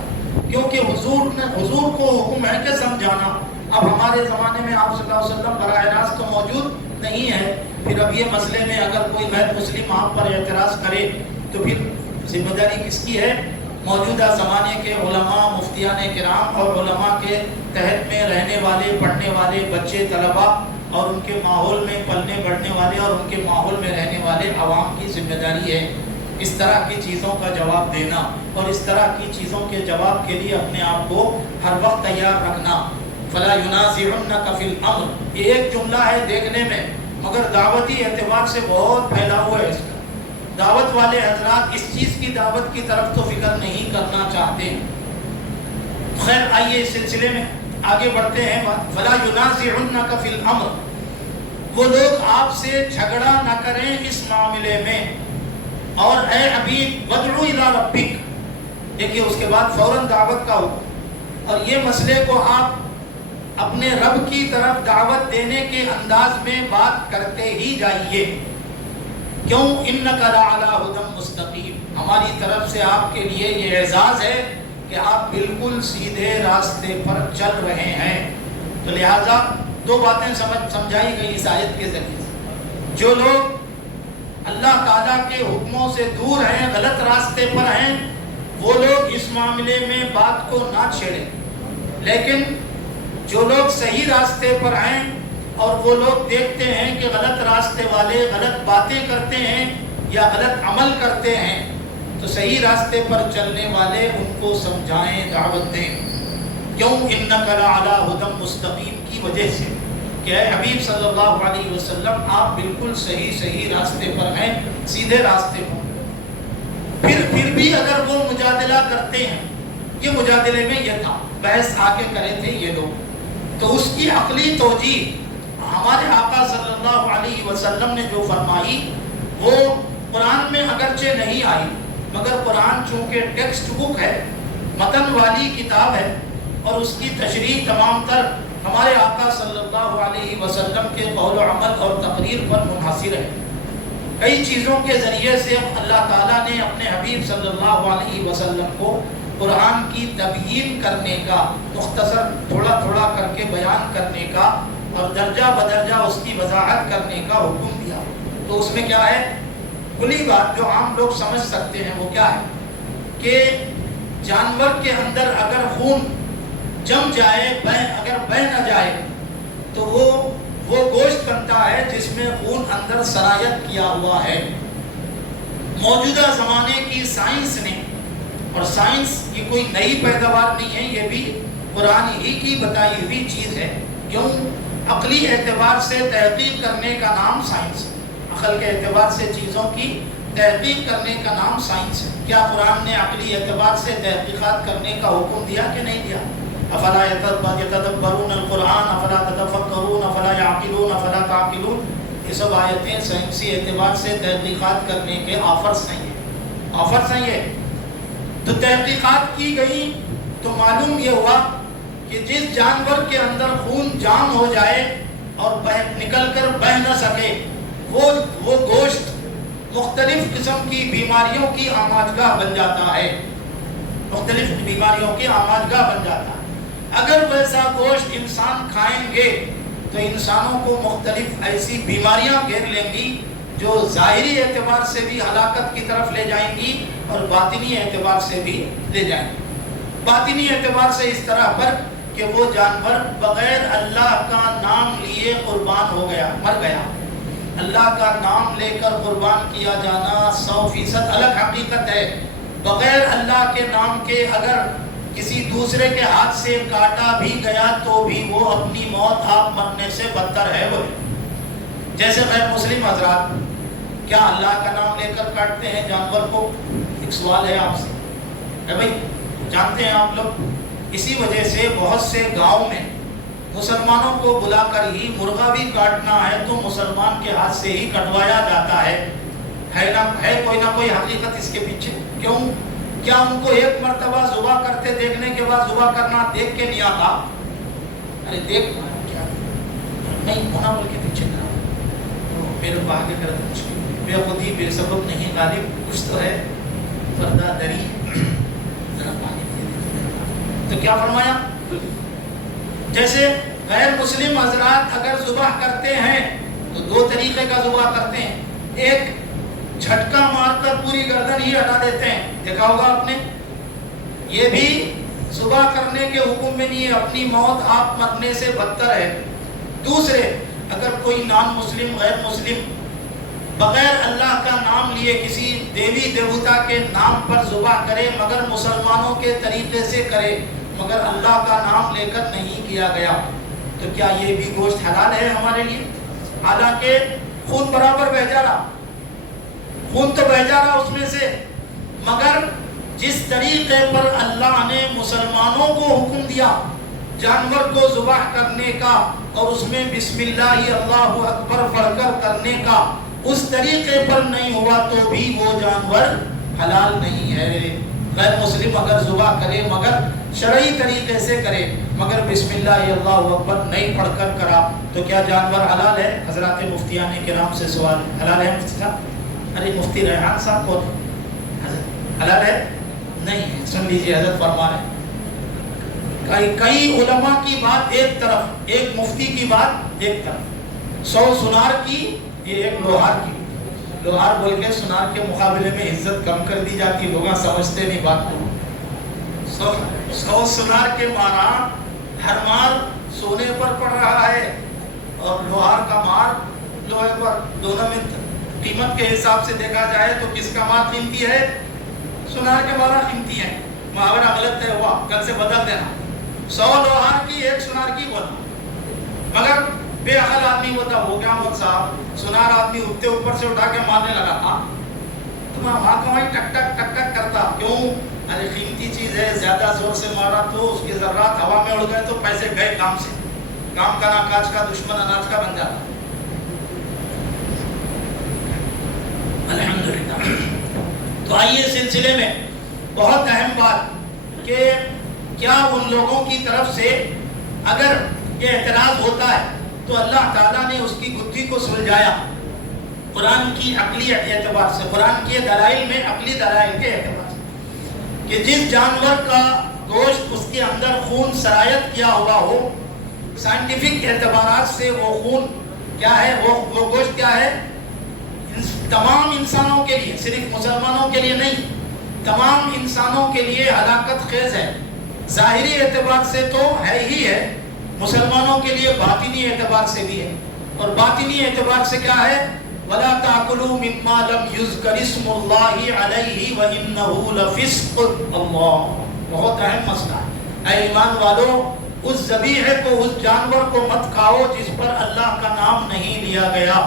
کیونکہ حضور کو حکم ہے کہ سمجھانا۔ اب ہمارے زمانے میں آپ صلی اللہ علیہ وسلم براہ راست تو موجود نہیں ہے، پھر اب یہ مسئلے میں اگر کوئی غیر مسلم آپ پر اعتراض کرے تو پھر ذمہ داری کس کی ہے؟ موجودہ زمانے کے علماء، مفتیان کرام اور علماء کے تحت میں رہنے والے، پڑھنے والے بچے، طلباء اور ان کے ماحول میں پلنے بڑھنے والے اور ان کے ماحول میں رہنے والے عوام کی ذمہ داری ہے اس طرح کی چیزوں کا جواب دینا، اور اس طرح کی چیزوں کے جواب کے لیے اپنے آپ کو ہر وقت تیار رکھنا۔ فلا ينازعنك في الامر، یہ ایک جملہ ہے دیکھنے میں، مگر دعوتی اعتبار سے بہت پھیلا ہوا ہے اس کا۔ دعوت والے حضرات اس چیز کی دعوت کی طرف تو فکر نہیں کرنا چاہتے۔ خیر آئیے اس سلسلے میں آگے بڑھتے ہیں۔ فلا ينازعنك في الامر، وہ لوگ آپ سے جھگڑا نہ کریں اس معاملے میں، اور اے حبیب وادعو الی ربک، دیکھیے اس کے بعد فوراً دعوت کا حکم، اور یہ مسئلے کو آپ اپنے رب کی طرف دعوت دینے کے انداز میں بات کرتے ہی جائیے۔ کیوں؟ انک لعلی ھدی مستقیم، ہماری طرف سے آپ کے لیے یہ اعزاز ہے کہ آپ بالکل سیدھے راستے پر چل رہے ہیں۔ تو لہٰذا دو باتیں سمجھائی گئی اس آیت کے ذریعے سے۔ جو لوگ اللہ تعالیٰ کے حکموں سے دور ہیں، غلط راستے پر ہیں، وہ لوگ اس معاملے میں بات کو نہ چھیڑیں، لیکن جو لوگ صحیح راستے پر ہیں اور وہ لوگ دیکھتے ہیں کہ غلط راستے والے غلط باتیں کرتے ہیں یا غلط عمل کرتے ہیں، تو صحیح راستے پر چلنے والے ان کو سمجھائیں، دعوت دیں۔ کیوں؟ انک لعلی ھدی مستقیم کی وجہ سے کہ اے حبیب صلی اللہ علیہ وسلم آپ بالکل صحیح راستے پر ہیں، سیدھے راستے پر۔ پھر بھی اگر وہ مجادلہ کرتے ہیں، یہ مجادلے میں یہ تھا، بحث آ کے کرے تھے یہ لوگ، تو اس کی عقلی توجیہ ہمارے آقا صلی اللہ علیہ وسلم نے جو فرمائی وہ قرآن میں اگرچہ نہیں آئی، مگر قرآن چونکہ ٹیکسٹ بک ہے، متن والی کتاب ہے، اور اس کی تشریح تمام تر ہمارے آقا صلی اللہ علیہ وسلم کے قول و عمل اور تقریر پر منحصر ہے۔ کئی چیزوں کے ذریعے سے اللہ تعالیٰ نے اپنے حبیب صلی اللہ علیہ وسلم کو قرآن کی تبیین کرنے کا، مختصر تھوڑا تھوڑا کر کے بیان کرنے کا اور درجہ بدرجہ اس کی وضاحت کرنے کا حکم دیا۔ تو اس میں کیا ہے؟ کھلی بات جو عام لوگ سمجھ سکتے ہیں وہ کیا ہے کہ جانور کے اندر اگر خون جم جائے، اگر بہہ نہ جائے، تو وہ گوشت بنتا ہے جس میں خون اندر سرایت کیا ہوا ہے۔ موجودہ زمانے کی سائنس نے، اور سائنس کی کوئی نئی پیداوار نہیں ہے، یہ بھی قرآن ہی کی بتائی ہوئی چیز ہے۔ کیوں؟ عقلی اعتبار سے تحقیق کرنے کا نام سائنس ہے، عقل کے اعتبار سے چیزوں کی تحقیق کرنے کا نام سائنس ہے۔ کیا قرآن نے عقلی اعتبار سے تحقیقات کرنے کا حکم دیا کہ نہیں دیا؟ افلا یتدبرون القرآن افلا تتفکرون افلا یعقلون افلا تعقلون، یہ سب آیتیں سائنسی اعتبار سے تحقیقات کرنے کے آفرز ہیں یہ۔ تو تحقیقات کی گئی تو معلوم یہ ہوا کہ جس جانور کے اندر خون جام ہو جائے اور نکل کر بہہ نہ سکے، وہ گوشت مختلف قسم کی بیماریوں کی آماجگاہ بن جاتا ہے، مختلف بیماریوں کی آماجگاہ بن جاتا ہے۔ اگر ویسا گوشت انسان کھائیں گے تو انسانوں کو مختلف ایسی بیماریاں گھیر لیں گی جو ظاہری اعتبار سے بھی ہلاکت کی طرف لے جائیں گی اور باطنی اعتبار سے بھی لے جائیں گی۔ باطنی اعتبار سے اس طرح پر کہ وہ جانور بغیر اللہ کا نام لیے قربان ہو گیا، مر گیا۔ اللہ کا نام لے کر قربان کیا جانا 100% الگ حقیقت ہے۔ بغیر اللہ کے نام کے اگر کسی دوسرے کے ہاتھ سے کاٹا بھی گیا تو بھی وہ اپنی موت آپ مرنے سے بدتر ہے۔ وہ جیسے غیر مسلم حضرات کیا اللہ کا نام لے کر کاٹتے ہیں جانور کو؟ ایک سوال ہے آپ سے، ہے بھائی، جانتے ہیں آپ لوگ؟ اسی وجہ سے بہت سے گاؤں میں مسلمانوں کو بلا کر ہی مرغا بھی کاٹنا ہے تو مسلمان کے ہاتھ سے ہی کٹوایا جاتا ہے کوئی نہ کوئی حقیقت اس کے پیچھے۔ کیوں؟ کیا ان کو ایک مرتبہ ذبح کرتے دیکھنے کے بعد ذبح کرنا دیکھ کے نہیں آتا؟ ارے دیکھ کیا نہیں ہونا بول کے پیچھے کرا تو پھر آگے کرتے مشکل، بے خودی بے سبب نہیں غالب، کچھ تو ہے پردہ دری، ذرا پانی دے دے۔ تو کیا فرمایا؟ جیسے غیر مسلم حضرات اگر ذبح کرتے ہیں تو دو طریقے کا ذبح کرتے ہیں، ایک جھٹکا مار کر پوری گردن ہی ہٹا دیتے ہیں، دیکھا ہوگا آپ نے، یہ بھی ذبح کرنے کے حکم میں نہیں ہے، اپنی موت آپ مرنے سے بدتر ہے۔ دوسرے، اگر کوئی نان مسلم غیر مسلم بغیر اللہ کا نام لیے کسی دیوی دیوتا کے نام پر ذبح کرے مگر مسلمانوں کے طریقے سے کرے، مگر اللہ کا نام لے کر نہیں کیا گیا، تو کیا یہ بھی گوشت حلال ہے ہمارے لیے؟ حالانکہ خون برابر بہہ جا رہا، خون تو بہہ جا رہا اس میں سے، مگر جس طریقے پر اللہ نے مسلمانوں کو حکم دیا جانور کو ذبح کرنے کا اور اس میں بسم اللہ اللہ اکبر پڑھ کر کرنے کا، اس طریقے پر نہیں ہوا تو بھی وہ جانور حلال نہیں ہے۔ غیر مسلم اگر ذبح کرے مگر شرعی طریقے سے کرے مگر بسم اللہ اللہ اکبر نہیں پڑھ کر کرا تو کیا جانور حلال ہے؟ حضرات مفتیان کرام سے سوال، حلال ہے مفتی صاحب؟ ارے مفتی ریحان صاحب کون ہے؟ حلال ہے؟ نہیں ہے۔ سن لیجیے حضرت فرما رہے ہیں، کئی علماء کی بات ایک طرف، ایک مفتی کی بات ایک طرف، 100 سنار کی یہ ایک لوہار کی، لوہار بول کے سنار کے مقابلے میں عزت کم کر دی جاتی، لوگ سمجھتے نہیں بات کو۔ 100 سنار کے مارا، ہر مار سونے پر پڑ رہا ہے اور لوہار کا مار لوہے پر، دونوں میں قیمت کے حساب سے دیکھا جائے تو کس کا مار قیمتی ہے؟ سنار کے مارا قیمتی ہے۔ محاورہ غلط ہے ہوا، کل سے بدل دینا، 100 لوہار کی ایک سنار کی بولنا، مگر بے عقل آدمی ہوتا ہو گیا مول صاحب، سنار آدمی اٹھتے اوپر سے اٹھا کے مارنے لگا تھا تو وہاں کمائی ٹک ٹک ٹک ٹک کرتا، کیوں؟ ارے قیمتی چیز ہے، زیادہ زور سے مارا تو اس کے ذرات ہوا میں اڑ گئے تو پیسے گئے کام سے، کام کا ناکاج کا دشمن اناج کا بن جاتا۔ الحمدللہ۔ تو آئیے اس سلسلے میں بہت اہم بات کہ کیا ان لوگوں کی طرف سے اگر یہ اعتراض ہوتا ہے تو اللہ تعالیٰ نے اس کی گتھی کو سلجھایا قرآن کی عقلی اعتبار سے، قرآن کے دلائل میں عقلی دلائل کے اعتبار سے، کہ جس جانور کا گوشت اس کے اندر خون سرایت کیا ہوا ہو، سائنٹیفک اعتبارات سے وہ خون کیا ہے، وہ گوشت کیا ہے، تمام انسانوں کے لیے، صرف مسلمانوں کے لیے نہیں، تمام انسانوں کے لیے ہلاکت خیز ہے۔ ظاہری اعتبار سے تو ہے ہی ہے، مسلمانوں کے لیے باطنی اعتبار سے بھی ہے، اور باطنی اعتبار سے کیا ہے؟ وَلَا تَأْكُلُوا مِمَّا لَمْ يُذْكَرِ اسْمُ اللَّهِ عَلَيْهِ وَإِنَّهُ لَفِسْقٌ۔ اللہ، بہت اہم مسئلہ ہے۔ اے ایمان والو، اس ذبیحے کو، اس جانور کو مت کھاؤ جس پر اللہ کا نام نہیں لیا گیا۔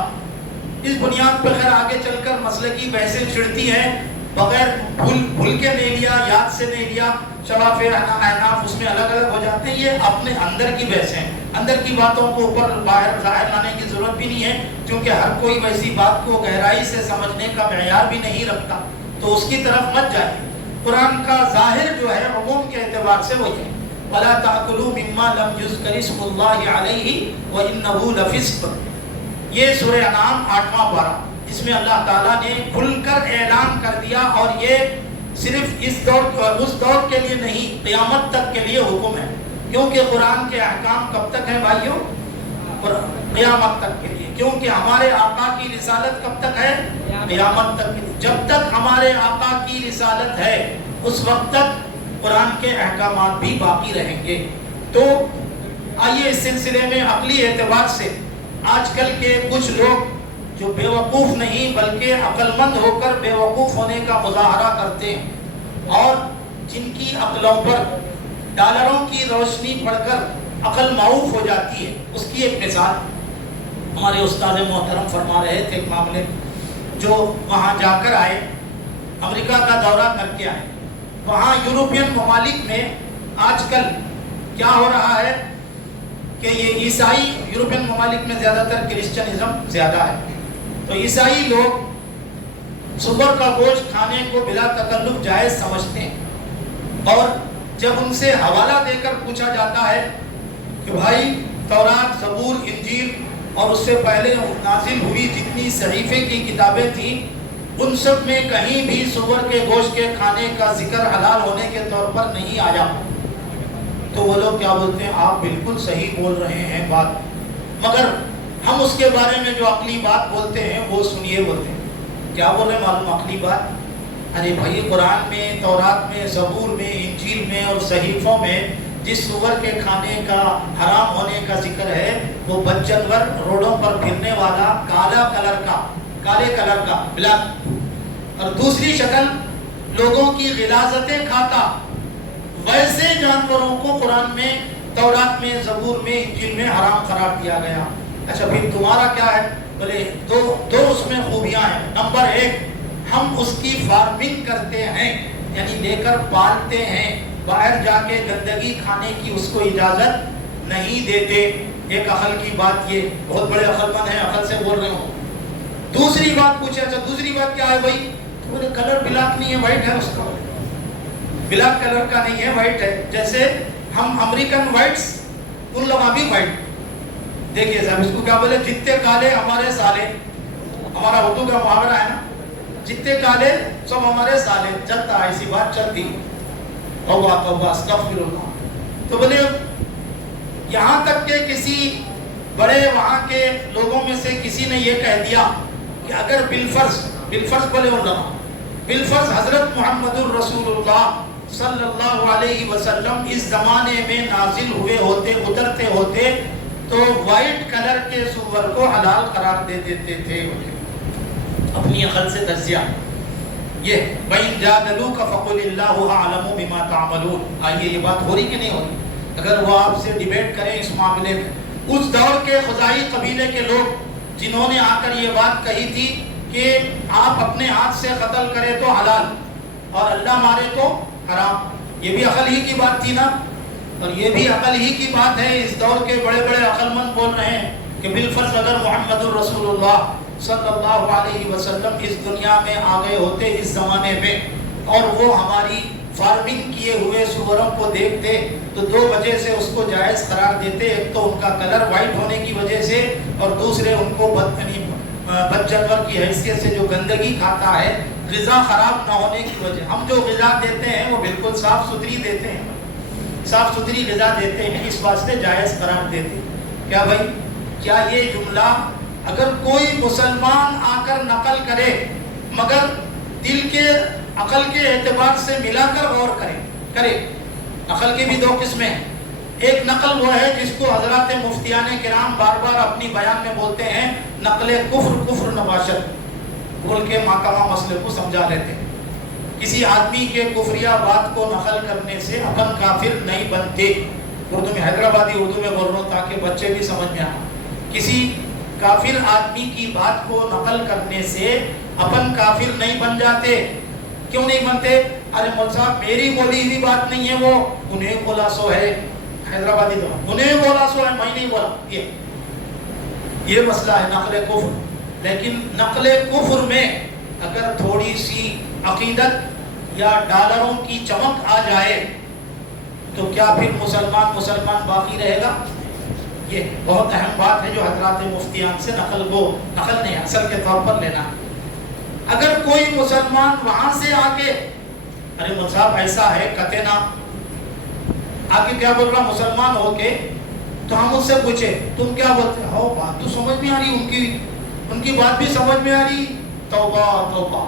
اس بنیاد پر خیر آگے چل کر مسئلے کی بحثیں چھڑتی ہیں، بغیر بھول کے نہیں لیا، یاد سے نہیں لیا، شفاف احناف اس میں الگ الگ ہو جاتے ہیں، یہ اپنے اندر کی بحث ہیں، اندر کی باتوں کو اوپر باہر ظاہر لانے کی ضرورت بھی نہیں ہے، کیونکہ ہر کوئی ویسی بات کو گہرائی سے سمجھنے کا معیار بھی نہیں رکھتا، تو اس کی طرف مت جائے۔ قرآن کا ظاہر جو ہے عموم کے اعتبار سے وہ ہے وَلَا تَأْكُلُوا مِمَّا لَمْ يُذْكَرِ اسْمُ اللَّهِ عَلَيْهِ وَإِنَّهُ لَفِسْقٌ۔ یہ سورہ انعام 8واں پارہ، اس میں اللہ تعالیٰ نے کھل کر اعلان کر دیا، اور یہ صرف اس دور کے لیے نہیں، قیامت تک کے لیے حکم ہے، کیونکہ قرآن کے احکام کب تک ہیں بھائیوں؟ قیامت تک کے لیے، کیونکہ ہمارے آقا کی رسالت کب تک ہے؟ قیامت تک کے لیے۔ جب تک ہمارے آقا کی رسالت ہے اس وقت تک قرآن کے احکامات بھی باقی رہیں گے۔ تو آئیے اس سلسلے میں عقلی اعتبار سے آج کل کے کچھ لوگ جو بے وقوف نہیں بلکہ عقل مند ہو کر بے وقوف ہونے کا مظاہرہ کرتے ہیں، اور جن کی عقلوں پر ڈالروں کی روشنی پڑ کر عقل معروف ہو جاتی ہے، اس کی ایک مثال ہمارے استاد محترم فرما رہے تھے۔ ایک معاملے جو وہاں جا کر آئے، امریکہ کا دورہ کر کے آئے، وہاں یورپین ممالک میں آج کل کیا ہو رہا ہے کہ یہ عیسائی، یورپین ممالک میں زیادہ تر کرسچنزم زیادہ ہے، تو عیسائی لوگ سور کا گوشت کھانے کو بلا تکلف جائز سمجھتے ہیں، اور جب ان سے حوالہ دے کر پوچھا جاتا ہے کہ بھائی تورات، زبور، انجیل اور اس سے پہلے نازل ہوئی جتنی صحیفے کی کتابیں تھیں ان سب میں کہیں بھی سور کے گوشت کے کھانے کا ذکر حلال ہونے کے طور پر نہیں آیا، تو وہ لوگ کیا بولتے ہیں؟ آپ بالکل صحیح بول رہے ہیں بات، مگر ہم اس کے بارے میں جو عقلی بات بولتے ہیں وہ سنیے۔ بولتے ہیں کیا بول رہے ہیں معلوم عقلی بات؟ ارے بھائی قرآن میں، تورات میں، زبور میں، انجیل میں اور صحیفوں میں جس سور کے کھانے کا حرام ہونے کا ذکر ہے وہ بد جانور، روڈوں پر پھرنے والا، کالے کلر کا بلیک، اور دوسری شکل لوگوں کی غلاظتیں کھاتا، ویسے جانوروں کو قرآن میں، تورات میں، زبور میں، انجیل میں حرام قرار دیا گیا۔ اچھا پھر تمہارا کیا ہے؟ بولے دو اس میں خوبیاں ہیں۔ نمبر 1، ہم اس کی فارمنگ کرتے ہیں، یعنی لے کر پالتے ہیں، باہر جا کے گندگی کھانے کی اس کو اجازت نہیں دیتے۔ ایک عقل کی بات، یہ بہت بڑے عقل مند ہیں، عقل سے بول رہے ہوں۔ دوسری بات پوچھے، اچھا دوسری بات کیا ہے بھائی؟ تو بولے کلر بلیک نہیں ہے، وائٹ ہے اس کا، بلیک کلر کا نہیں ہے، وائٹ ہے۔ جیسے ہم امریکن وائٹس، ان لوگ بھی وائٹ، دیکھیے صاحب اس کو کیا بولے؟ جتنے کالے ہمارے سالے، ہمارا اردو کا محاورہ ہے نا، جتنے کالے سب ہمارے سالے، چلتا ہے ایسی بات چلتی۔ توبہ توبہ استغفر اللہ۔ تو بولے یہاں تک کہ کسی بڑے وہاں کے لوگوں میں سے کسی نے یہ کہہ دیا کہ اگر بالفرض بولے علماء، بالفرض حضرت محمد الرسول اللہ صلی اللہ علیہ وسلم اس زمانے میں نازل ہوئے ہوتے، اترتے ہوتے، تو وائٹ کلر کے سور کو حلال قرار دے دیتے تھے۔ اپنی عقل سے تجزیہ یہ بَإِنْ جَادَلُوكَ فَقُلِ اللَّهُ أَعْلَمُ بِمَا تَعْمَلُونَ۔ آئیے یہ بات ہو رہی کہ نہیں ہو رہی؟ اگر وہ آپ سے ڈیبیٹ کریں اس معاملے میں، اس دور کے خزائی قبیلے کے لوگ جنہوں نے آ کر یہ بات کہی تھی کہ آپ اپنے ہاتھ سے قتل کریں تو حلال اور اللہ مارے تو حرام، یہ بھی عقل ہی کی بات تھی نا، اور یہ بھی عقل ہی کی بات ہے۔ اس دور کے بڑے بڑے عقل مند بول رہے ہیں کہ بالفرض اگر محمد الرسول اللہ صلی اللہ علیہ وسلم اس دنیا میں آ گئے ہوتے اس زمانے میں، اور وہ ہماری فارمنگ کیے ہوئے سوروں کو دیکھتے تو 2 وجہ سے اس کو جائز قرار دیتے۔ ایک تو ان کا کلر وائٹ ہونے کی وجہ سے، اور دوسرے ان کو بد جانور کی حیثیت سے جو گندگی کھاتا ہے، غذا خراب نہ ہونے کی وجہ۔ ہم جو غذا دیتے ہیں وہ بالکل صاف ستھری دیتے ہیں، صاف ستھری غذا دیتے ہیں، اس واسطے جائز قرار دیتے ہیں۔ کیا بھائی، کیا یہ جملہ اگر کوئی مسلمان آ کر نقل کرے، مگر دل کے عقل کے اعتبار سے ملا کر غور کرے؟ عقل کی بھی 2 قسمیں ہیں۔ ایک نقل وہ ہے جس کو حضرات مفتیان کرام بار بار اپنی بیان میں بولتے ہیں، نقل کفر نباشت، بول کے محکمہ مسئلے کو سمجھا لیتے ہیں۔ کسی آدمی کے کفریہ بات کو نقل کرنے سے اپن کافر نہیں بنتے۔ اردو میں، حیدرآبادی اردو میں بول رہا ہوں تاکہ بچے بھی سمجھ میں آئے۔ کسی کافر آدمی کی بات کو نقل کرنے سے اپن کافر نہیں بن جاتے۔ کیوں نہیں بنتے؟ ارے مول صاحب میری بولی ہوئی بات نہیں ہے، وہ انہیں بولا سو ہے، حیدرآبادی تو انہیں بولا سو ہے، میں نہیں بولا، یہ مسئلہ ہے نقل کفر۔ لیکن نقل کفر میں اگر تھوڑی سی عقیدت یا ڈالروں کی چمک آ جائے تو کیا پھر مسلمان باقی رہے گا؟ یہ بہت اہم بات ہے جو حضرات مفتیان سے نقل نہیں اصل کے طور پر لینا۔ اگر کوئی مسلمان وہاں سے آ کے، ارے مصعب ایسا ہے کتنا، آگے کیا بول رہا مسلمان ہو کے، تو ہم اس سے پوچھے تم کیا بولتے ہو؟ بات تو سمجھ میں آ رہی، ان کی بات بھی سمجھ میں آ رہی۔ توبہ توبہ،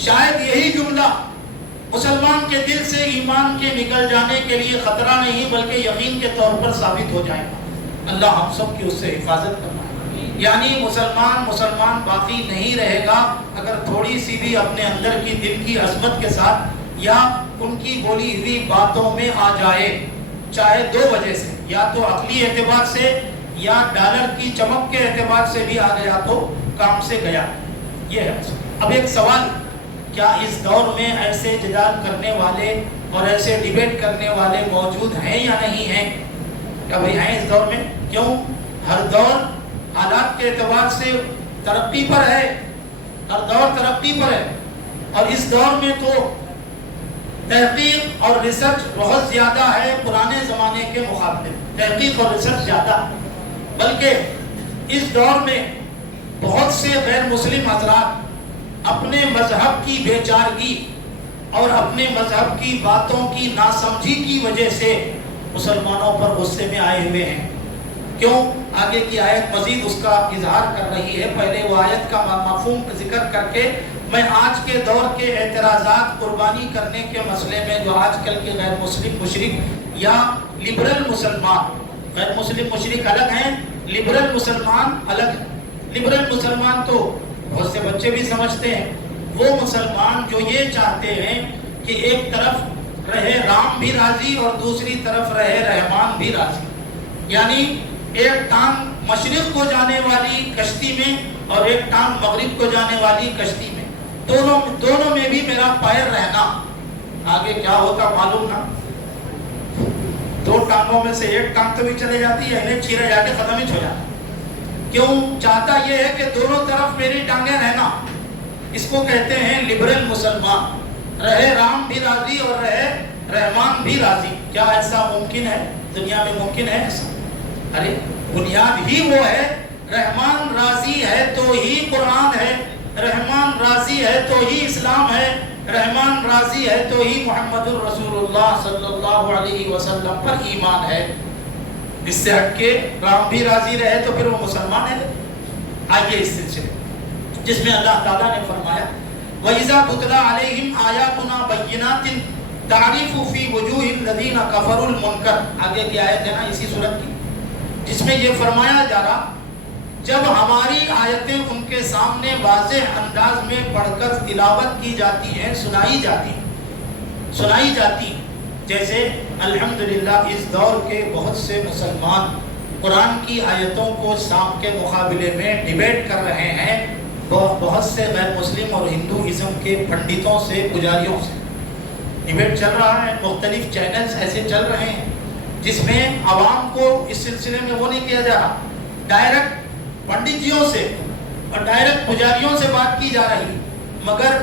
شاید یہی جملہ مسلمان کے دل سے ایمان کے نکل جانے کے لیے خطرہ نہیں بلکہ یقین کے طور پر ثابت ہو جائے گا۔ اللہ ہم سب کی اس سے حفاظت کرنا ہے۔ یعنی مسلمان باقی نہیں رہے گا اگر تھوڑی سی بھی اپنے اندر کی دل کی عظمت کے ساتھ یا ان کی بولی ہوئی باتوں میں آ جائے، چاہے 2 وجہ سے، یا تو عقلی اعتبار سے یا ڈالر کی چمک کے اعتبار سے بھی آ گیا تو کام سے گیا۔ یہ ہے۔ اب ایک سوال، کیا اس دور میں ایسے جدال کرنے والے اور ایسے ڈیبیٹ کرنے والے موجود ہیں یا نہیں ہیں؟ کیا بھئی ہیں اس دور میں؟ کیوں؟ ہر دور حالات کے اعتبار سے ترقی پر ہے، ہر دور ترقی پر ہے، اور اس دور میں تو تحقیق اور ریسرچ بہت زیادہ ہے پرانے زمانے کے مقابلے میں، تحقیق اور ریسرچ زیادہ، بلکہ اس دور میں بہت سے غیر مسلم حضرات اپنے مذہب کی بے چارگی اور اپنے مذہب کی باتوں کی ناسمجھی کی وجہ سے مسلمانوں پر غصے میں آئے ہوئے ہیں۔ کیوں؟ آگے کی آیت مزید اس کا اظہار کر رہی ہے۔ پہلے وہ آیت کا مفہوم ذکر کر کے میں آج کے دور کے اعتراضات قربانی کرنے کے مسئلے میں جو آج کل کے غیر مسلم مشرک یا لبرل مسلمان، غیر مسلم مشرک الگ ہیں، لبرل مسلمان الگ ہیں۔ لبرل مسلمان تو بہت سے بچے بھی سمجھتے ہیں، وہ مسلمان جو یہ چاہتے ہیں کہ ایک طرف رہے رام بھی راضی اور دوسری طرف رہے رحمان بھی راضی، یعنی ایک ٹانگ مشرق کو جانے والی کشتی میں اور ایک ٹانگ مغرب کو جانے والی کشتی میں، دونوں میں بھی میرا پیر رہنا۔ آگے کیا ہوتا معلوم نہ، دو ٹانگوں میں سے ایک ٹانگ تو بھی چلے جاتی ہے، انہیں چیرے جا کے ختم ہی ہو جاتا۔ کیوں؟ چاہتا یہ ہے کہ دونوں طرف میری ٹانگیں رہنا۔ اس کو کہتے ہیں لبرل مسلمان، رہے رام بھی راضی اور رہے رحمان بھی راضی۔ کیا ایسا ممکن ہے؟ دنیا میں ممکن ہے ایسا؟ ارے بنیاد ہی وہ ہے، رحمان راضی ہے تو ہی قرآن ہے، رحمان راضی ہے تو ہی اسلام ہے، رحمان راضی ہے تو ہی محمد الرسول اللہ صلی اللہ علیہ وسلم پر ایمان ہے۔ اس سے ہٹ کے رام بھی راضی رہے تو پھر وہ مسلمان ہے؟ آئیے اس سلسلے جس میں اللہ تعالیٰ نے فرمایا وَإِذَا تُتْلَى عَلَيْهِمْ آيَاتُنَا بَيِّنَاتٍ تَعْرِفُ فِي وُجُوهِ الَّذِينَ كَفَرُوا الْمُنكَرَ۔ آگے کی آیت ہے نا اسی صورت کی، جس میں یہ فرمایا جا رہا جب ہماری آیتیں ان کے سامنے واضح انداز میں پڑھ کر تلاوت کی جاتی ہیں، سنائی جاتی جیسے الحمدللہ اس دور کے بہت سے مسلمان قرآن کی آیتوں کو شام کے مقابلے میں ڈیبیٹ کر رہے ہیں، بہت سے غیر مسلم اور ہندوازم کے پنڈتوں سے، پجاریوں سے ڈیبیٹ چل رہا ہے۔ مختلف چینلز ایسے چل رہے ہیں جس میں عوام کو اس سلسلے میں وہ نہیں کیا جا رہا، ڈائریکٹ پنڈت جیوں سے اور ڈائریکٹ پجاریوں سے بات کی جا رہی، مگر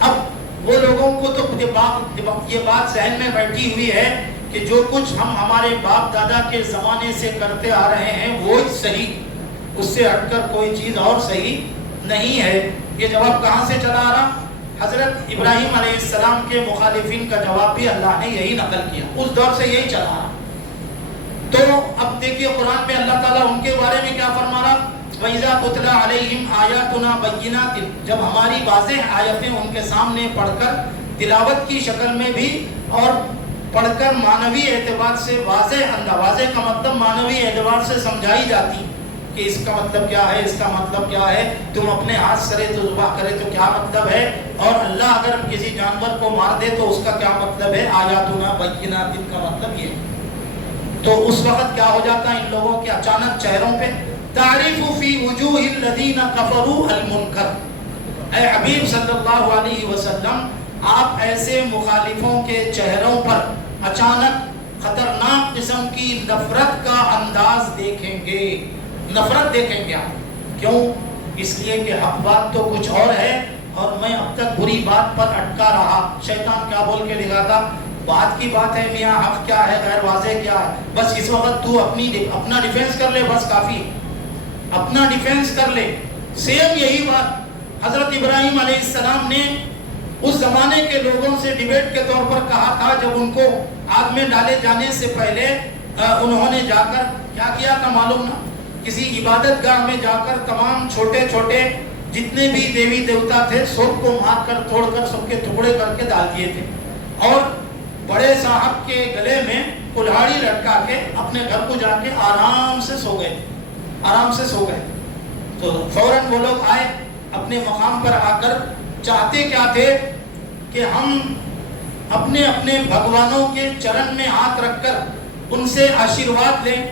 اب وہ لوگوں کو تو یہ بات ذہن میں بیٹھی ہوئی ہے کہ جو کچھ ہم ہمارے باپ دادا کے زمانے سے کرتے آ رہے ہیں وہ صحیح، اس سے ہٹ کر کوئی چیز اور صحیح نہیں ہے۔ یہ جواب کہاں سے چلا آ رہا؟ حضرت ابراہیم علیہ السلام کے مخالفین کا جواب بھی اللہ نے یہی نقل کیا، اس دور سے یہی چلا رہا۔ تو اب دیکھیے قرآن میں اللہ تعالیٰ ان کے بارے میں کیا فرما رہا، وَإِذَا تُتْلَى عَلَيْهِمْ آيَاتُنَا بَيِّنَاتٍ، جب ہماری واضح آیتیں ان کے سامنے پڑھ کر تلاوت کی شکل میں بھی اور پڑھ کر معنوی اعتبار سے واضح کا مطلب معنوی اعتبار سے سمجھائی جاتی کہ اس کا مطلب کیا ہے، اس کا مطلب کیا ہے، تم اپنے ہاتھ سرے تو ذبح کرے تو کیا مطلب ہے، اور اللہ اگر کسی جانور کو مار دے تو اس کا کیا مطلب ہے، آیاتنا بینات کا مطلب یہ ہے۔ تو اس وقت کیا ہو جاتا ہے ان لوگوں کے اچانک چہروں پہ تعریف فی وجوہ الذین کفروا المنکر۔ اے حبیب صلی اللہ علیہ وسلم، آپ ایسے مخالفوں کے چہروں پر اچانک خطرناک قسم کی نفرت کا انداز دیکھیں گے، نفرت دیکھیں گے آپ۔ کیوں؟ اس لیے کہ حق بات تو کچھ اور ہے اور میں اب تک بری بات پر اٹکا رہا۔ شیطان کیا بول کے دکھاتا، بات کی بات ہے میاں، حق کیا ہے، غیر واضح کیا ہے، بس اس وقت تو اپنا ڈیفینس کر لے، بس کافی، اپنا ڈیفینس کر لے۔ سیم یہی بات حضرت ابراہیم علیہ السلام نے اس زمانے کے لوگوں سے ڈیبیٹ کے طور پر کہا تھا، جب ان کو آگ میں ڈالے جانے سے پہلے انہوں نے جا کر کیا کیا تھا معلوم نہ، کسی عبادت گاہ میں جا کر تمام چھوٹے چھوٹے جتنے بھی دیوی دیوتا تھے سب کو مار کر توڑ کر سب کے ٹکڑے کر کے ڈال دیے تھے، اور بڑے صاحب کے گلے میں کلہاڑی لٹکا کے اپنے گھر کو جا کے آرام سے سو گئے، آرام سے سو گئے۔ تو فوراً وہ لوگ آئے اپنے مقام پر آ کر، چاہتے کیا تھے کہ ہم اپنے اپنے بھگوانوں کے چرن میں ہاتھ رکھ کر ان سے آشیرواد لیں،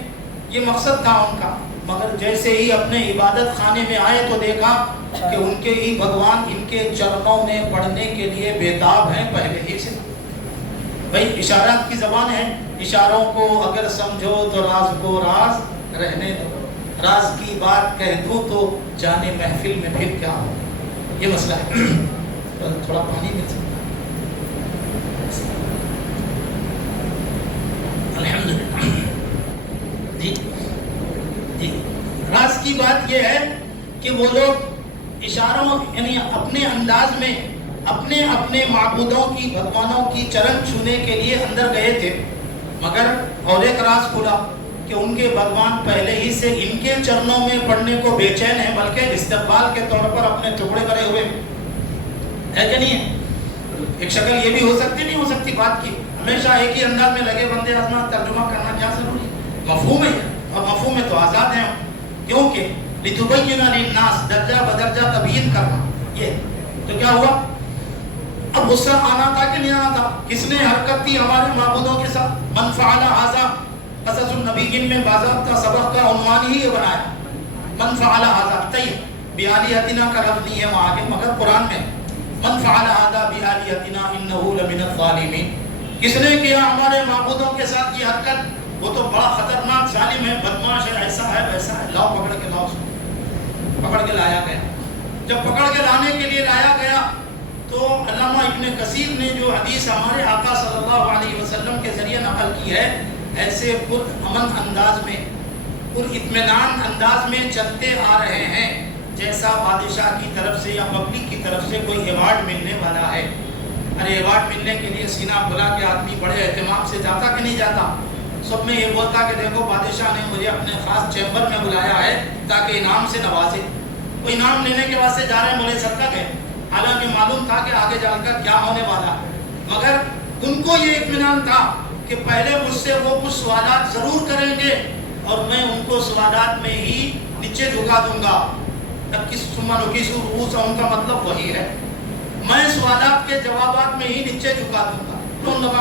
یہ مقصد تھا ان کا۔ مگر جیسے ہی اپنے عبادت خانے میں آئے تو دیکھا کہ ان کے ہی بھگوان ان کے چرنوں میں پڑھنے کے لیے بےتاب ہیں پہلے ہی سے۔ بھائی اشارات کی زبان ہے، اشاروں کو اگر سمجھو تو راز کو راز رہنے دو، راز کی بات کہہ دوں تو جانے محفل میں پھر کیا ہو۔ یہ مسئلہ ہے. تھوڑا پانی مل سکتا ہے؟ الحمدللہ. جی جی راز کی بات یہ ہے کہ وہ لوگ اشاروں یعنی اپنے انداز میں اپنے اپنے معبودوں کی بھگوانوں کی چرن چھونے کے لیے اندر گئے تھے، مگر اور ایک راز کھلا کہ ان کے بھگوان پہلے ہی سے ان کے چرنوں میں پڑنے کو بے چین ہیں، بلکہ استقبال کے طور پر اپنے ٹکڑے کرے ہوئے ہے کہ نہیں ہے؟ ایک شکل یہ بھی ہو سکتی نہیں ہو سکتی بات کی، ہمیشہ ایک ہی انداز میں لگے بندے آزما ترجمہ کرنا کیا ضروری ہے؟ مفہوم ہے، اور مفہوم میں تو آزاد ہیں ہم، کیونکہ لتبین للناس درجہ بدرجہ تبیین کرنا. یہ تو کیا ہوا؟ اب غصہ آنا تھا کہ نہیں آنا تھا؟ کس نے حرکت کی ہمارے معبودوں کے ساتھ؟ من فعل ھذا، قصص النبیین میں باضابطہ سبق کا عنوان ہی یہ بنایا، من فعل ھذا. طیب بآلہتنا کا لفظ نہیں ہے وہاں کے، مگر قرآن میں من فعل ھذا بآلہتنا انہ لمن الظالمین. کس نے کیا ہمارے معبودوں کے ساتھ یہ حرکت؟ وہ تو بڑا خطرناک ظالم ہے، بدماش ہے، ایسا ہے ویسا ہے. لاؤ پکڑ کے لاؤ، اس کو پکڑ کے لایا گیا. جب پکڑ کے لانے کے لیے لایا گیا تو علامہ ابن کثیر نے جو حدیث ہمارے آقا صلی اللہ علیہ وسلم کے ذریعے نقل کی ہے، ایسے پر امن انداز میں پر اطمینان انداز میں چلتے آ رہے ہیں جیسا بادشاہ کی طرف سے یا پبلک کی طرف سے کوئی ایوارڈ ملنے والا ہے. ارے ایوارڈ ملنے کے لیے سینہ کھلا کے آدمی بڑے اہتمام سے جاتا کہ نہیں جاتا؟ سب میں یہ بولتا کہ دیکھو بادشاہ نے مجھے اپنے خاص چیمبر میں بلایا ہے تاکہ انعام سے نوازے. وہ انعام لینے کے واسطے جا رہے ہیں، بولے صدقہ گئے، حالانکہ معلوم تھا کہ آگے جا کر کیا ہونے والا ہے. مگر ان کو یہ اطمینان تھا کہ پہلے مجھ سے وہ کچھ سوالات ضرور کریں گے اور میں ان کو سوالات میں ہی نیچے جھکا دوں گا. تب کس رؤوس ان کا مطلب وہی ہے، میں سوالات کے جوابات میں ہی نیچے جھکا دوں گا. تو لوگ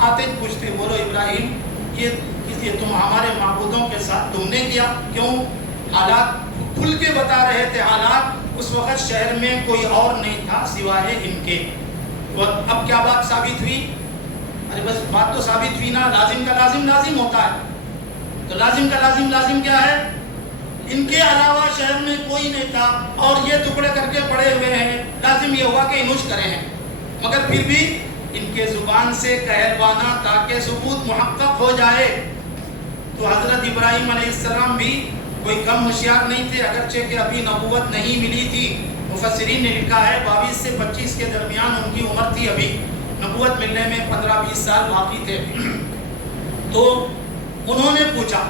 آتے پوچھتے، بولو ابراہیم یہ تم ہمارے معبودوں کے ساتھ تم نے کیا کیوں؟ حالات کھل کے بتا رہے تھے. حالات اس وقت شہر میں کوئی اور نہیں تھا سوائے ان کے. اب کیا بات ثابت ہوئی؟ ارے بس بات تو ثابت ہوئی نا، لازم کا لازم لازم ہوتا ہے. تو لازم کا لازم لازم کیا ہے؟ ان کے علاوہ شہر میں کوئی نہیں تھا اور یہ ٹکڑے کر کے پڑے ہوئے ہیں. لازم یہ ہوا کہ انوش کرے ہیں، مگر پھر بھی ان کے زبان سے کہلوانا تاکہ ثبوت محقق ہو جائے. تو حضرت ابراہیم علیہ السلام بھی کوئی کم ہوشیار نہیں تھے، اگرچہ کہ ابھی نبوت نہیں ملی تھی. مفسرین نے لکھا ہے 22 سے 25 کے درمیان ان کی عمر تھی، ابھی نبوت ملنے میں 15-20 سال باقی تھے. تو انہوں نے پوچھا،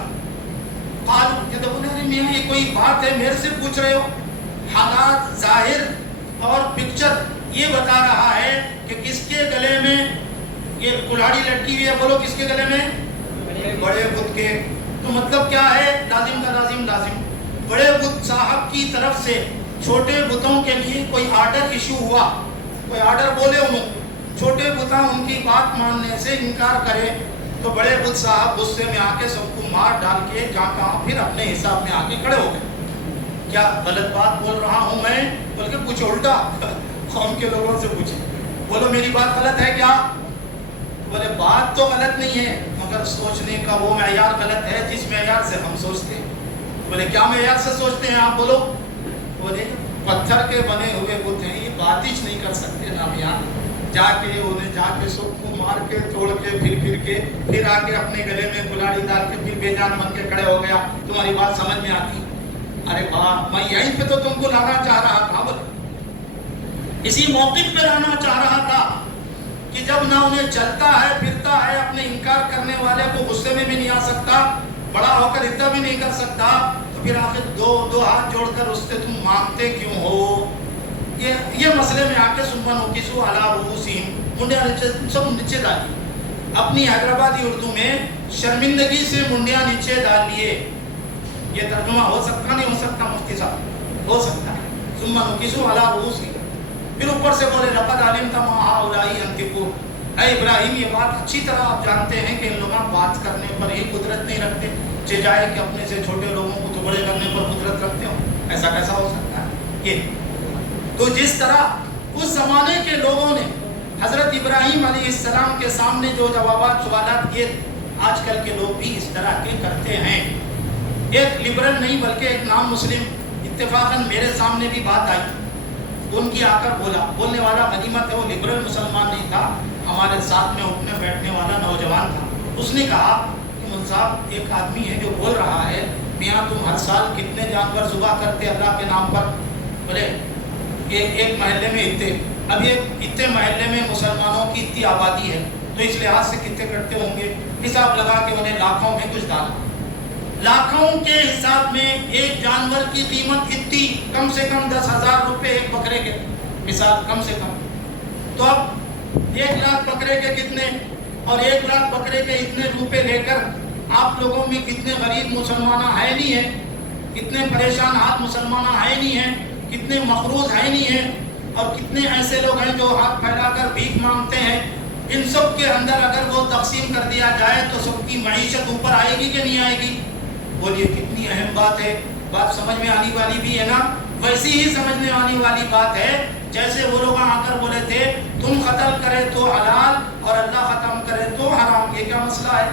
میاں یہ کوئی بات ہے میرے سے پوچھ رہے ہو؟ حالات ظاہر اور پکچر یہ بتا رہا ہے کہ کس کے گلے میں یہ کلاڑی لٹکی ہوئی ہے. بولو کس کے گلے میں؟ بڑے بت کے. تو مطلب کیا ہے؟ لازم کا لازم لازم. بڑے بت صاحب کی طرف سے چھوٹے بتوں کے لیے کوئی آرڈر ایشو ہوا، کوئی آرڈر بولے انہوں، چھوٹے بتاں ان کی بات ماننے سے انکار کرے تو بڑے بت صاحب غصے میں آ کے سب کو مار ڈال کے جہاں کہاں پھر اپنے حساب میں آ کے کھڑے ہو گئے. کیا غلط بات بول رہا ہوں میں؟ بلکہ پوچھو الٹا قوم کے لوگوں سے پوچھے، بولو میری بات غلط ہے کیا؟ بولے بات تو غلط نہیں ہے مگر سوچنے کا وہ معیار غلط ہے جس معیار سے ہم سوچتے ہیں. بولے کیا معیار سے سوچتے ہیں آپ؟ بولو. بولے پتھر کے بنے ہوئے بت ہیں، یہ بات ہی نہیں کر سکتے نا میاں. جا کے انہیں جا کے سب کو مار کے توڑ کے پھر آ کے اپنے گلے میں کلاڑی ڈال کے پھر بے جان بن کے کھڑے ہو گیا. تمہاری بات سمجھ میں آتی؟ ارے واہ، میں یہیں پہ تو تم کو لانا چاہ رہا تھا. بولے اسی موقف پہ لانا چاہ رہا تھا کہ جب نہ انہیں چلتا ہے پھرتا ہے، اپنے انکار کرنے والے کو غصے میں بھی نہیں آ سکتا، بڑا ہو کر اتنا بھی نہیں کر سکتا، تو پھر آخر دو ہاتھ جوڑ کر اس سے تم مانگتے کیوں ہو؟ یہ مسئلے میں آ کے سمن ہوکیسو علی رؤوسہم، منڈیاں سب نیچے ڈالی. اپنی حیدرآبادی اردو میں شرمندگی سے منڈیاں نیچے ڈال لیے. یہ ترجمہ ہو سکتا نہیں ہو سکتا مفتی صاحب؟ ہو سکتا ہے. سمن ہوکیسو علی رؤوسہم. پھر اوپر سے بولے لقد علمت ما ہؤلاء ينطقون. اے ابراہیم یہ بات اچھی طرح آپ جانتے ہیں کہ ان لوگ بات کرنے پر ہی قدرت نہیں رکھتے، چاہے کہ اپنے سے چھوٹے لوگوں کو ٹکڑے کرنے پر قدرت رکھتے ہو. ایسا کیسا ہو سکتا ہے؟ یہ تو جس طرح اس زمانے کے لوگوں نے حضرت ابراہیم علیہ السلام کے سامنے جو جوابات سوالات کیے، آج کل کے لوگ بھی اس طرح کے کرتے ہیں. ایک لبرل نہیں بلکہ ایک نام مسلم اتفاقاً میرے سامنے بھی بات آئی. تو ان کی آ کر بولنے والا غنیمت ہے، وہ لبرل مسلمان نہیں تھا، ہمارے ساتھ میں اٹھنے بیٹھنے والا نوجوان تھا. اس نے کہا کہ مول صاحب ایک آدمی ہے جو بول رہا ہے میاں تم ہر سال کتنے جانور ذبح کرتے اللہ کے نام پر؟ بولے ایک محلے میں اتنے محلے میں مسلمانوں کی اتنی آبادی ہے تو اس لحاظ سے کتنے کرتے ہوں گے؟ حساب لگا کے انہیں لاکھوں میں کچھ ڈالا. لاکھوں کے حساب میں ایک جانور کی قیمت اتنی، کم سے کم 10,000 روپے ایک بکرے کے، مثال کم سے کم. تو اب 1,00,000 بکرے کے کتنے، اور 1,00,000 بکرے کے اتنے روپے لے کر آپ لوگوں میں کتنے غریب مسلمان ہے نہیں ہیں، کتنے پریشان حال مسلمان ہے نہیں ہیں، کتنے مقروض ہے نہیں ہیں، اور کتنے ایسے لوگ ہیں جو ہاتھ پھیلا کر بھیک مانگتے ہیں. ان سب کے اندر اگر وہ تقسیم کر دیا جائے تو سب کی معیشت اوپر آئے گی کہ نہیں آئے گی؟ بولیے کتنی اہم بات ہے. بات سمجھ میں آنے والی بھی ہے نا؟ ویسی ہی سمجھنے آنے والی بات ہے جیسے وہ لوگ آ کر بولے تھے تم قتل کرے تو حلال اور اللہ ختم کرے تو حرام. یہ کیا مسئلہ ہے؟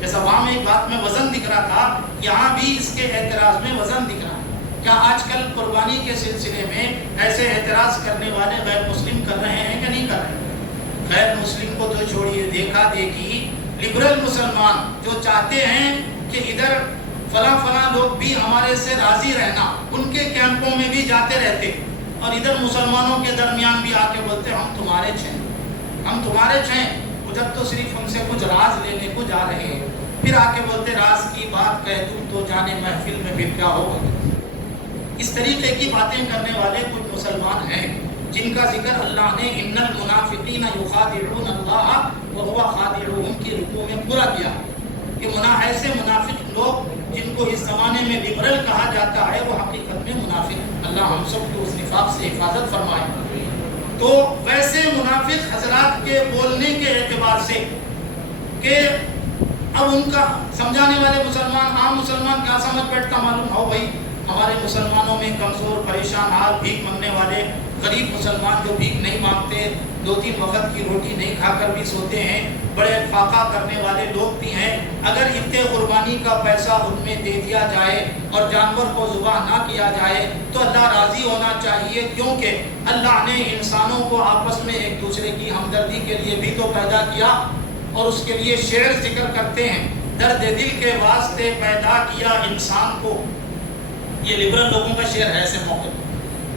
جیسا وہاں میں ایک بات میں وزن دکھ رہا تھا، یہاں بھی اس کے اعتراض میں وزن دکھ رہا ہے. کیا آج کل قربانی کے سلسلے میں ایسے اعتراض کرنے والے غیر مسلم کر رہے ہیں کہ نہیں کر رہے؟ غیر مسلم کو تو چھوڑیے، دیکھا دیکھی لبرل مسلمان جو چاہتے ہیں کہ ادھر فلاں لوگ بھی ہمارے سے راضی رہنا، ان کے کیمپوں میں بھی جاتے رہتے اور ادھر مسلمانوں کے درمیان بھی آ کے بولتے ہم تمہارے چھیں. ادھر تو صرف ہم سے کچھ راز لینے کو جا رہے ہیں، پھر آ کے بولتے راز کی بات کہہ دوں تو جانے محفل میں پھر کیا ہوگا. اس طریقے کی باتیں کرنے والے کچھ مسلمان ہیں جن کا ذکر اللہ نے ان المنافقین یخادعون اللہ وهو خادعهم کی رکوع میں پورا کیا. کہ ایسے منافق لوگ جن کو اس زمانے میں لبرل کہا جاتا ہے وہ حقیقت میں منافق. اللہ ہم سب کو اس نفاق سے حفاظت فرمائے. تو ویسے منافق حضرات کے بولنے کے اعتبار سے کہ اب ان کا سمجھانے والے مسلمان، عام مسلمان کیا سمجھ بیٹھتا معلوم ہو بھائی ہمارے مسلمانوں میں کمزور پریشان حال بھیک مانگنے والے غریب مسلمان جو بھیک نہیں مانگتے، 2-3 وقت کی روٹی نہیں کھا کر بھی سوتے ہیں، بڑے فاقہ کرنے والے لوگ بھی ہیں. اگر اتنے قربانی کا پیسہ ان میں دے دیا جائے اور جانور کو ذبح نہ کیا جائے تو اللہ راضی ہونا چاہیے، کیونکہ اللہ نے انسانوں کو آپس میں ایک دوسرے کی ہمدردی کے لیے بھی تو پیدا کیا. اور اس کے لیے شعر ذکر کرتے ہیں درد دل کے واسطے پیدا کیا انسان کو. یہ لبرل لوگوں کا شعر ہے ایسے موقع.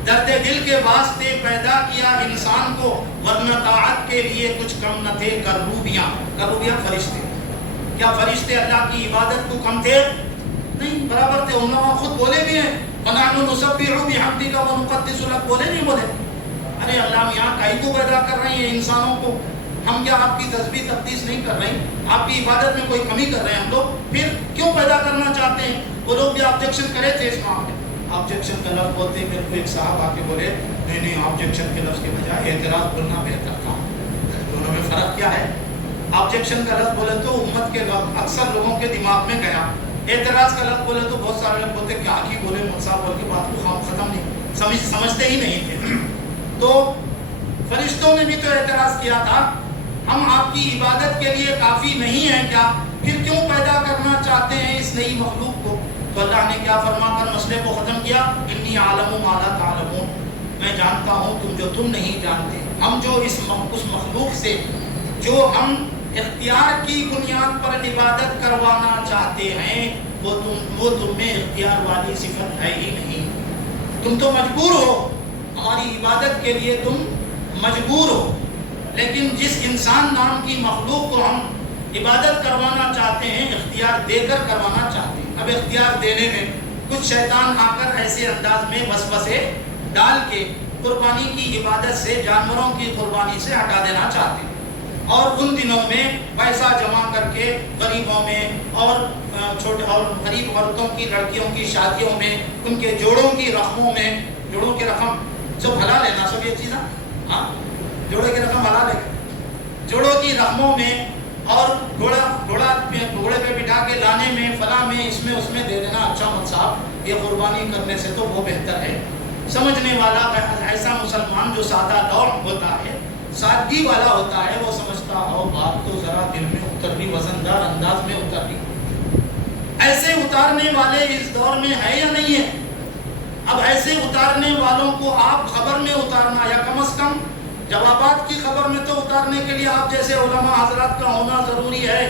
درد دل کے واسطے پیدا کیا انسان کو ورنہ طاعت کے لیے کچھ کم نہ تھے کروبیاں فرشتے. کیا فرشتے اللہ کی عبادت کو کم تھے؟ نہیں، برابر تھے. انہوں خود بولے بھی ہیں وَنَحْنُ نُسَبِّحُ بِحَمْدِكَ وَنُقَدِّسُ لَكَ، بولے نہیں بولے؟ ارے اللہ یہاں کائی کو پیدا کر رہے ہیں انسانوں کو، ہم کیا آپ کی تسبیح تقدیس نہیں کر رہے ہیں؟ آپ کی عبادت میں کوئی کمی کر رہے ہیں ہم لوگ؟ پھر کیوں پیدا کرنا چاہتے ہیں؟ وہ لوگ بھی آبجیکشن کرے تھے اس معاملے. آبجیکشن کا لفظ بولتے ہیں. میرے کو ایک صاحب آ کے بولے نہیں آبجیکشن کے لفظ کے بجائے اعتراض بولنا بہتر تھا. دونوں میں فرق کیا ہے؟ آبجیکشن کا لفظ بولے تو امت کے اکثر لوگوں کے دماغ میں گیا. اعتراض کا لفظ بولے تو بہت سارے لوگ بولتے کیا ہی بولے مول صاحب بول کے بات کو ختم نہیں سمجھتے ہی نہیں تھے. تو فرشتوں نے بھی تو اعتراض کیا تھا ہم آپ کی عبادت کے لیے کافی نہیں ہیں کیا؟ پھر کیوں پیدا کرنا چاہتے ہیں اس نئی مخلوق کو؟ تو اللہ نے کیا فرما کر مسئلے کو ختم کیا؟ انی عالم ما لا تعلمون، میں جانتا ہوں جو تم نہیں جانتے. ہم جو اس مخلوق سے جو ہم اختیار کی بنیاد پر عبادت کروانا چاہتے ہیں وہ تم میں اختیار والی صفت ہے ہی نہیں. تم تو مجبور ہو، ہماری عبادت کے لیے تم مجبور ہو. لیکن جس انسان نام کی مخلوق کو ہم عبادت کروانا چاہتے ہیں اختیار دے کر کروانا چاہتے ہیں. اب اختیار دینے میں کچھ شیطان آ کر ایسے انداز میں وسوسے ڈال کے قربانی کی عبادت سے، جانوروں کی قربانی سے ہٹا دینا چاہتے ہیں. اور ان دنوں میں پیسہ جمع کر کے غریبوں میں اور چھوٹے اور غریب عورتوں کی لڑکیوں کی شادیوں میں ان کے جوڑوں کی رقموں میں، جوڑوں کی رقم سب حلال ہے نا سب یہ چیزیں؟ ہاں، جوڑے کی رقم حلال ہے. جوڑوں کی رقموں میں اور گھوڑے پہ بٹھا کے لانے میں، فلاں میں، اس میں اس میں دے دینا. اچھا مت صاحب یہ قربانی کرنے سے تو وہ بہتر ہے. سمجھنے والا ایسا مسلمان جو سادہ لوح ہوتا ہے، سادگی والا ہوتا ہے، وہ سمجھتا ہو بات تو ذرا دل میں اتر بھی، وزندار انداز میں اتر بھی. ایسے اتارنے والے اس دور میں ہے یا نہیں ہے؟ اب ایسے اتارنے والوں کو آپ خبر میں اتارنا، یا کم از کم جوابات کی خبر میں تو اتارنے کے لیے آپ جیسے علماء حضرات کا ہونا ضروری ہے۔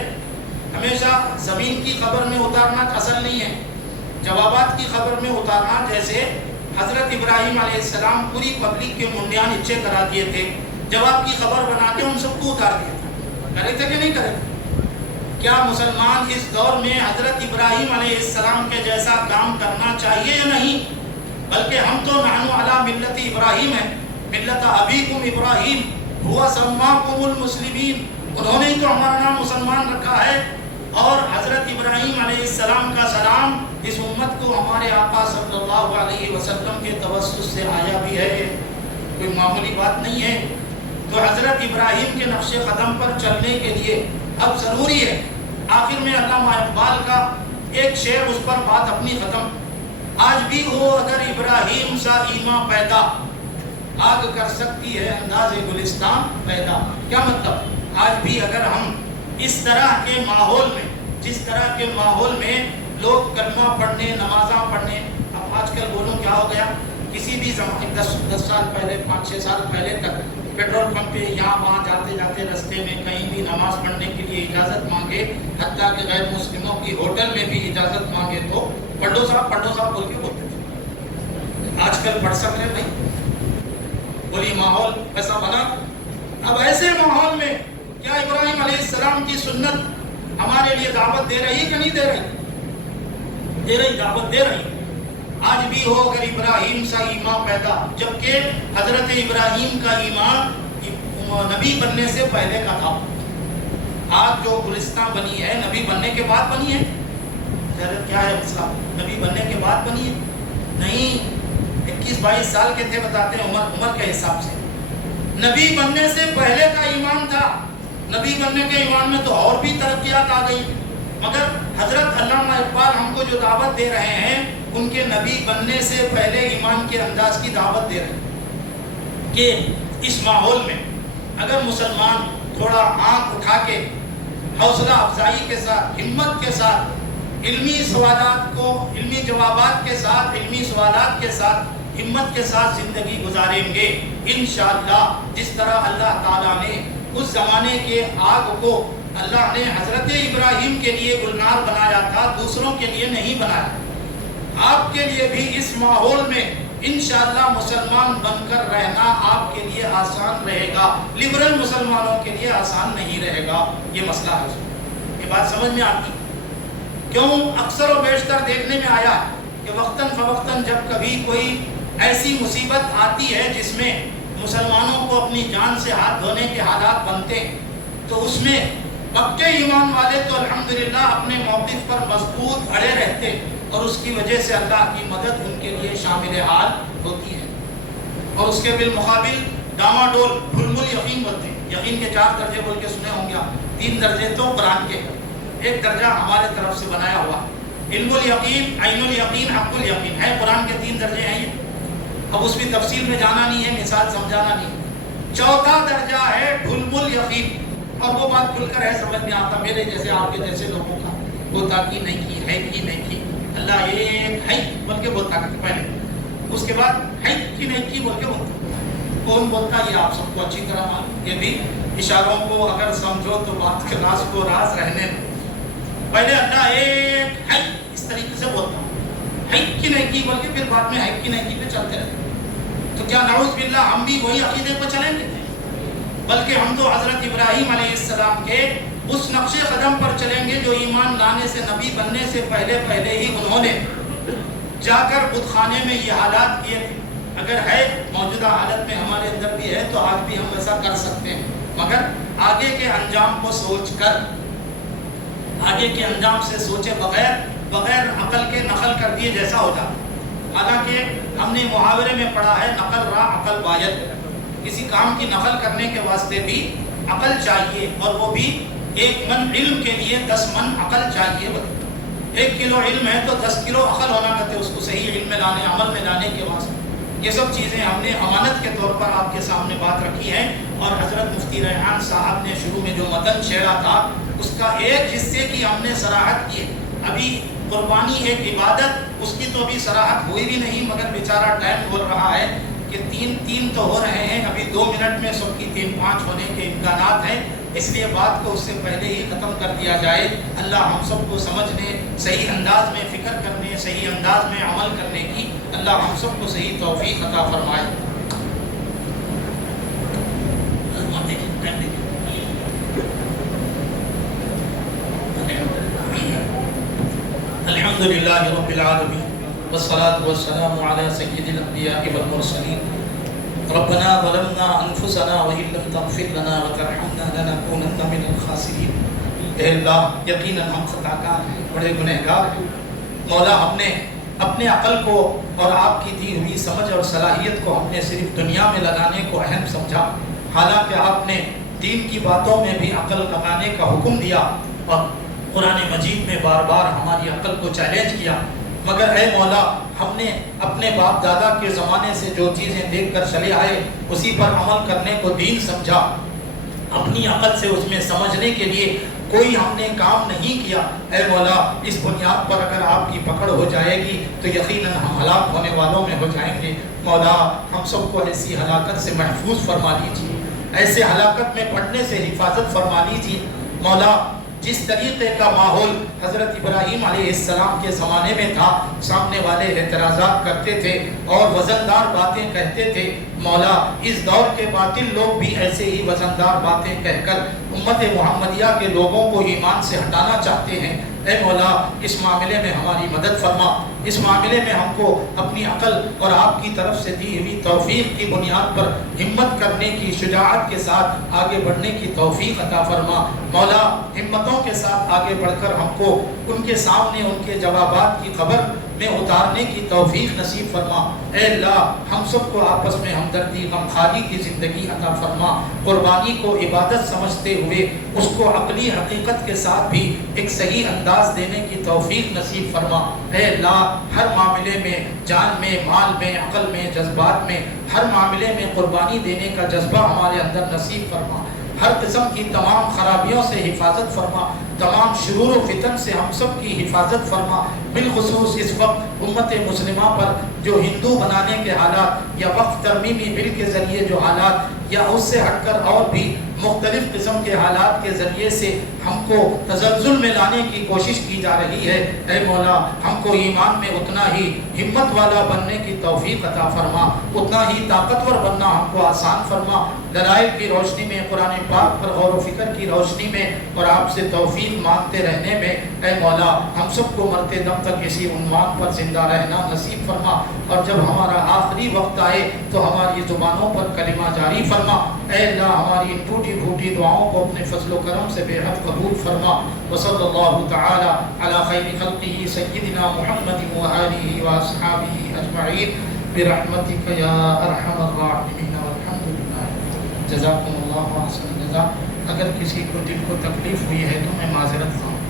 ہمیشہ زمین کی خبر میں اتارنا اصل نہیں ہے، جوابات کی خبر میں اتارنا۔ جیسے حضرت ابراہیم علیہ السلام پوری پبلک کے منڈیاں نیچے کرا دیے تھے، جواب کی خبر بنا کے ان سب کو اتار دیا تھا، کرے تھے کہ نہیں کرے تھے؟ کیا مسلمان اس دور میں حضرت ابراہیم علیہ السلام کے جیسا کام کرنا چاہیے یا نہیں؟ بلکہ ہم تو نحن علی ملت ابراہیم ہیں، ملت ابیکم ابراہیم ہوا سماکم المسلمین، انہوں نے تو ہمارا نام مسلمان رکھا ہے۔ اور حضرت ابراہیم علیہ السلام کا سلام اس امت کو ہمارے آقا صلی اللہ علیہ وسلم کے توسط سے آیا بھی ہے، کوئی معمولی بات نہیں ہے۔ تو حضرت ابراہیم کے نقش قدم پر چلنے کے لیے اب ضروری ہے۔ آخر میں علامہ اقبال کا ایک شعر، اس پر بات اپنی ختم۔ آج بھی ہو اگر ابراہیم سا ایمان پیدا، آگ کر سکتی ہے انداز گلستان پیدا۔ کیا مطلب؟ آج بھی اگر ہم اس طرح کے ماحول میں، جس طرح کے ماحول میں لوگ کلمہ پڑھنے، نمازاں پڑھنے، اب آج کل بولوں کیا ہو گیا، کسی بھی زمانے 10 سال پہلے، 5-6 سال پہلے تک پیٹرول پمپ پہ یہاں وہاں جاتے جاتے رستے میں کہیں بھی نماز پڑھنے کے لیے اجازت مانگے، حتیٰ کہ غیر مسلموں کی ہوٹل میں بھی اجازت مانگے تو پڑھو صاحب بول کے بولتے تھے۔ آج کل پڑھ سک رہے نہیں؟ بولیے ماحول ایسا بنا۔ اب ایسے ماحول میں کیا ابراہیم علیہ السلام کی سنت ہمارے لیے دعوت دے رہی کہ نہیں دے رہی؟ دے رہی، دعوت دے رہی۔ آج بھی ہو اگر ابراہیم سا ایمان پیدا، جبکہ حضرت ابراہیم کا ایمان نبی بننے سے پہلے کا تھا۔ آج جو گلستان بنی ہے نبی بننے کے بعد بنی ہے؟ حضرت کیا ہے مسئلہ؟ نبی بننے کے بعد بنی ہے؟ نہیں، 21-22 سال کے تھے بتاتے ہیں عمر کے حساب سے۔ نبی بننے سے پہلے کا ایمان تھا۔ نبی بننے کے ایمان میں تو اور بھی ترقیات آ گئی، مگر حضرت علامہ اقبال ہم کو جو دعوت دے رہے ہیں ان کے نبی بننے سے پہلے ایمان کے انداز کی دعوت دے رہے ہیں کہ اس ماحول میں اگر مسلمان تھوڑا آنکھ اٹھا کے حوصلہ افزائی کے ساتھ، ہمت کے ساتھ، علمی سوالات کو، علمی جوابات کے ساتھ، علمی سوالات کے ساتھ، ہمت کے ساتھ زندگی گزاریں گے، انشاءاللہ جس طرح اللہ تعالیٰ نے اس زمانے کے آگ کو اللہ نے حضرت ابراہیم کے لیے گلنار بنایا تھا، دوسروں کے لیے نہیں بنایا۔ آپ کے لیے بھی اس ماحول میں انشاءاللہ مسلمان بن کر رہنا آپ کے لیے آسان رہے گا، لبرل مسلمانوں کے لیے آسان نہیں رہے گا۔ یہ مسئلہ ہے، یہ بات سمجھ میں آتی کیوں؟ اکثر و بیشتر دیکھنے میں آیا کہ وقتاً فوقتاً جب کبھی کوئی ایسی مصیبت آتی ہے جس میں مسلمانوں کو اپنی جان سے ہاتھ دھونے کے حالات بنتے ہیں، تو اس میں پکے ایمان والے تو الحمدللہ اپنے موقف پر مضبوط اڑے رہتے اور اس کی وجہ سے اللہ کی مدد ان کے لیے شامل حال ہوتی ہے۔ اور اس کے بالمقابل ڈاما ڈول بھلمل یقین بولتے ہیں۔ یقین کے 4 درجے بول کے سنے ہوں گے آپ، 3 درجے تو قرآن کے، ایک درجہ ہمارے طرف سے بنایا ہوا۔ علم الیقین، عین الیقین، حق الیقین ہے، قرآن کے 3 درجے ہیں یہ۔ اب اس کی تفصیل میں جانا نہیں ہے، مثال سمجھانا نہیں۔ 4تھا درجہ ہے بھلمل یقین، اور وہ بات کھل کر ہے سمجھ میں آتا میرے جیسے آپ کے جیسے لوگوں کا، ہوتا کی نہیں کی، ہے کی نہیں کی، اللہ ایک ہے بول کے بولتا پہلے، اس کے بعد ہے کی نہیں کی بول کے بولتا۔ کون بولتا یہ آپ سب کو اچھی طرح معلوم، یہ بھی اشاروں کو اگر سمجھو تو بات کے راز کو راز رہنے دو۔ پہلے اللہ ایک ہے اس طریقے سے بولتا، ہے کی نہیں کی بول کے پھر بعد میں ہے کی نہیں کی پہ چلتے رہتے۔ تو کیا نعوذ باللہ ہم بھی وہی عقیدے پہ چلیں گے؟ بلکہ ہم تو حضرت ابراہیم علیہ السلام کے اس نقش قدم پر چلیں گے جو ایمان لانے سے، نبی بننے سے پہلے ہی انہوں نے جا کر بت خانے میں یہ حالات کیے تھے۔ اگر ہے موجودہ حالت میں ہمارے اندر بھی ہے تو آج بھی ہم ایسا کر سکتے ہیں، مگر آگے کے انجام کو سوچ کر، آگے کے انجام سے سوچے بغیر عقل کے نقل کر دیے جیسا ہو جاتا۔ حالانکہ ہم نے محاورے میں پڑھا ہے نقل را عقل باید، کسی کام کی نقل کرنے کے واسطے بھی عقل چاہیے، اور وہ بھی 1 من علم کے لیے 10 من عقل چاہیے۔ 1 کلو علم ہے تو 10 کلو عقل ہونا کہتے اس کو صحیح علم میں لانے، عمل میں لانے کے واسطے۔ یہ سب چیزیں ہم نے امانت کے طور پر آپ کے سامنے بات رکھی ہیں، اور حضرت مفتی ریحان صاحب نے شروع میں جو متن چھیڑا تھا اس کا ایک حصے کی ہم نے صراحت کی ہے۔ ابھی قربانی ایک عبادت، اس کی تو ابھی صراحت ہوئی بھی نہیں، مگر بیچارہ ٹائم بول رہا ہے کہ تین تو ہو رہے ہیں، ابھی 2 منٹ میں سب کی 3-5 ہونے کے امکانات ہیں، اس لیے بات کو اس سے پہلے ہی ختم کر دیا جائے۔ اللہ ہم سب کو سمجھنے، صحیح انداز میں فکر کرنے، صحیح انداز میں عمل کرنے کی اللہ ہم سب کو صحیح توفیق عطا فرمائے۔ الحمدللہ رب العالمین والصلاة والسلام علی سید الانبیاء والمرسلین۔ ربنا ظلمنا انفسنا وإن لم تغفر لنا وترحمنا لنكونن من الخاسرین۔ اے اللہ، یقیناً ہم خطا کار ہیں، بڑے گنہگار ہیں۔ مولا، ہم نے اپنے عقل کو اور آپ کی دی ہوئی سمجھ اور صلاحیت کو ہم نے صرف دنیا میں لگانے کو اہم سمجھا، حالانکہ آپ نے دین کی باتوں میں بھی عقل لگانے کا حکم دیا اور قرآن مجید میں بار بار ہماری عقل کو چیلنج کیا۔ مگر اے مولا، ہم نے اپنے باپ دادا کے زمانے سے جو چیزیں دیکھ کر چلے آئے اسی پر عمل کرنے کو دین سمجھا، اپنی عقل سے اس میں سمجھنے کے لیے کوئی ہم نے کام نہیں کیا۔ اے مولا، اس بنیاد پر اگر آپ کی پکڑ ہو جائے گی تو یقیناً ہم ہلاک ہونے والوں میں ہو جائیں گے۔ مولا، ہم سب کو ایسی ہلاکت سے محفوظ فرما لیجیے، ایسے ہلاکت میں پڑنے سے حفاظت فرما لیجیے۔ مولا، جس طریقے کا ماحول حضرت ابراہیم علیہ السلام کے زمانے میں تھا، سامنے والے اعتراضات کرتے تھے اور وزندار باتیں کہتے تھے، مولا اس دور کے باطل لوگ بھی ایسے ہی وزندار باتیں کہہ کر امت محمدیہ کے لوگوں کو ایمان سے ہٹانا چاہتے ہیں۔ اے مولا، اس معاملے میں ہماری مدد فرما، اس معاملے میں ہم کو اپنی عقل اور آپ کی طرف سے دی ہوئی توفیق کی بنیاد پر ہمت کرنے کی، شجاعت کے ساتھ آگے بڑھنے کی توفیق عطا فرما۔ مولا، ہمتوں کے ساتھ آگے بڑھ کر ہم کو ان کے سامنے ان کے جوابات کی خبر میں اتارنے کی توفیق نصیب فرما۔ اے اللہ، ہم سب کو آپس میں ہمدردی، غمخواری کی زندگی عطا فرما۔ قربانی کو عبادت سمجھتے ہوئے اس کو عقلی حقیقت کے ساتھ بھی ایک صحیح انداز دینے کی توفیق نصیب فرما۔ اے اللہ، ہر معاملے میں، جان میں، مال میں، عقل میں، جذبات میں، ہر معاملے میں قربانی دینے کا جذبہ ہمارے اندر نصیب فرما۔ ہر قسم کی تمام خرابیوں سے حفاظت فرما، تمام شرور و فتن سے ہم سب کی حفاظت فرما۔ بالخصوص اس وقت امت مسلمہ پر جو ہندو بنانے کے حالات یا وقف ترمیمی بل کے ذریعے جو حالات یا اس سے ہٹ کر اور بھی مختلف قسم کے حالات کے ذریعے سے ہم کو تزلزل میں لانے کی کوشش کی جا رہی ہے، اے مولا ہم کو ایمان میں اتنا ہی ہمت والا بننے کی توفیق عطا فرما، اتنا ہی طاقتور بننا ہم کو آسان فرما۔ دلائل کی روشنی میں، قرآن پاک پر غور و فکر کی روشنی میں اور آپ سے توفیق مانگتے رہنے میں اے مولا ہم سب کو مرتے دم تک اسی عنوان پر زندہ رہنا نصیب فرما، اور جب ہمارا آخری وقت آئے تو ہماری زبانوں پر کلمہ جاری فرما۔ اے اللہ، ہماری ان ٹوٹی پھوٹی دعاؤں کو اپنے فضل و کرم سے بے حد قبول فرما۔ وصلی اللہ تعالی علی خیر خلقہ سیدنا محمد وآلہ واصحابہ اجمعین برحمتک یا ارحم الراحمین والحمدللہ۔ جزاکم اللہ احسن الجزاء۔ اگر کسی کو دل کو تکلیف ہوئی ہے تو میں معذرت خواہوں۔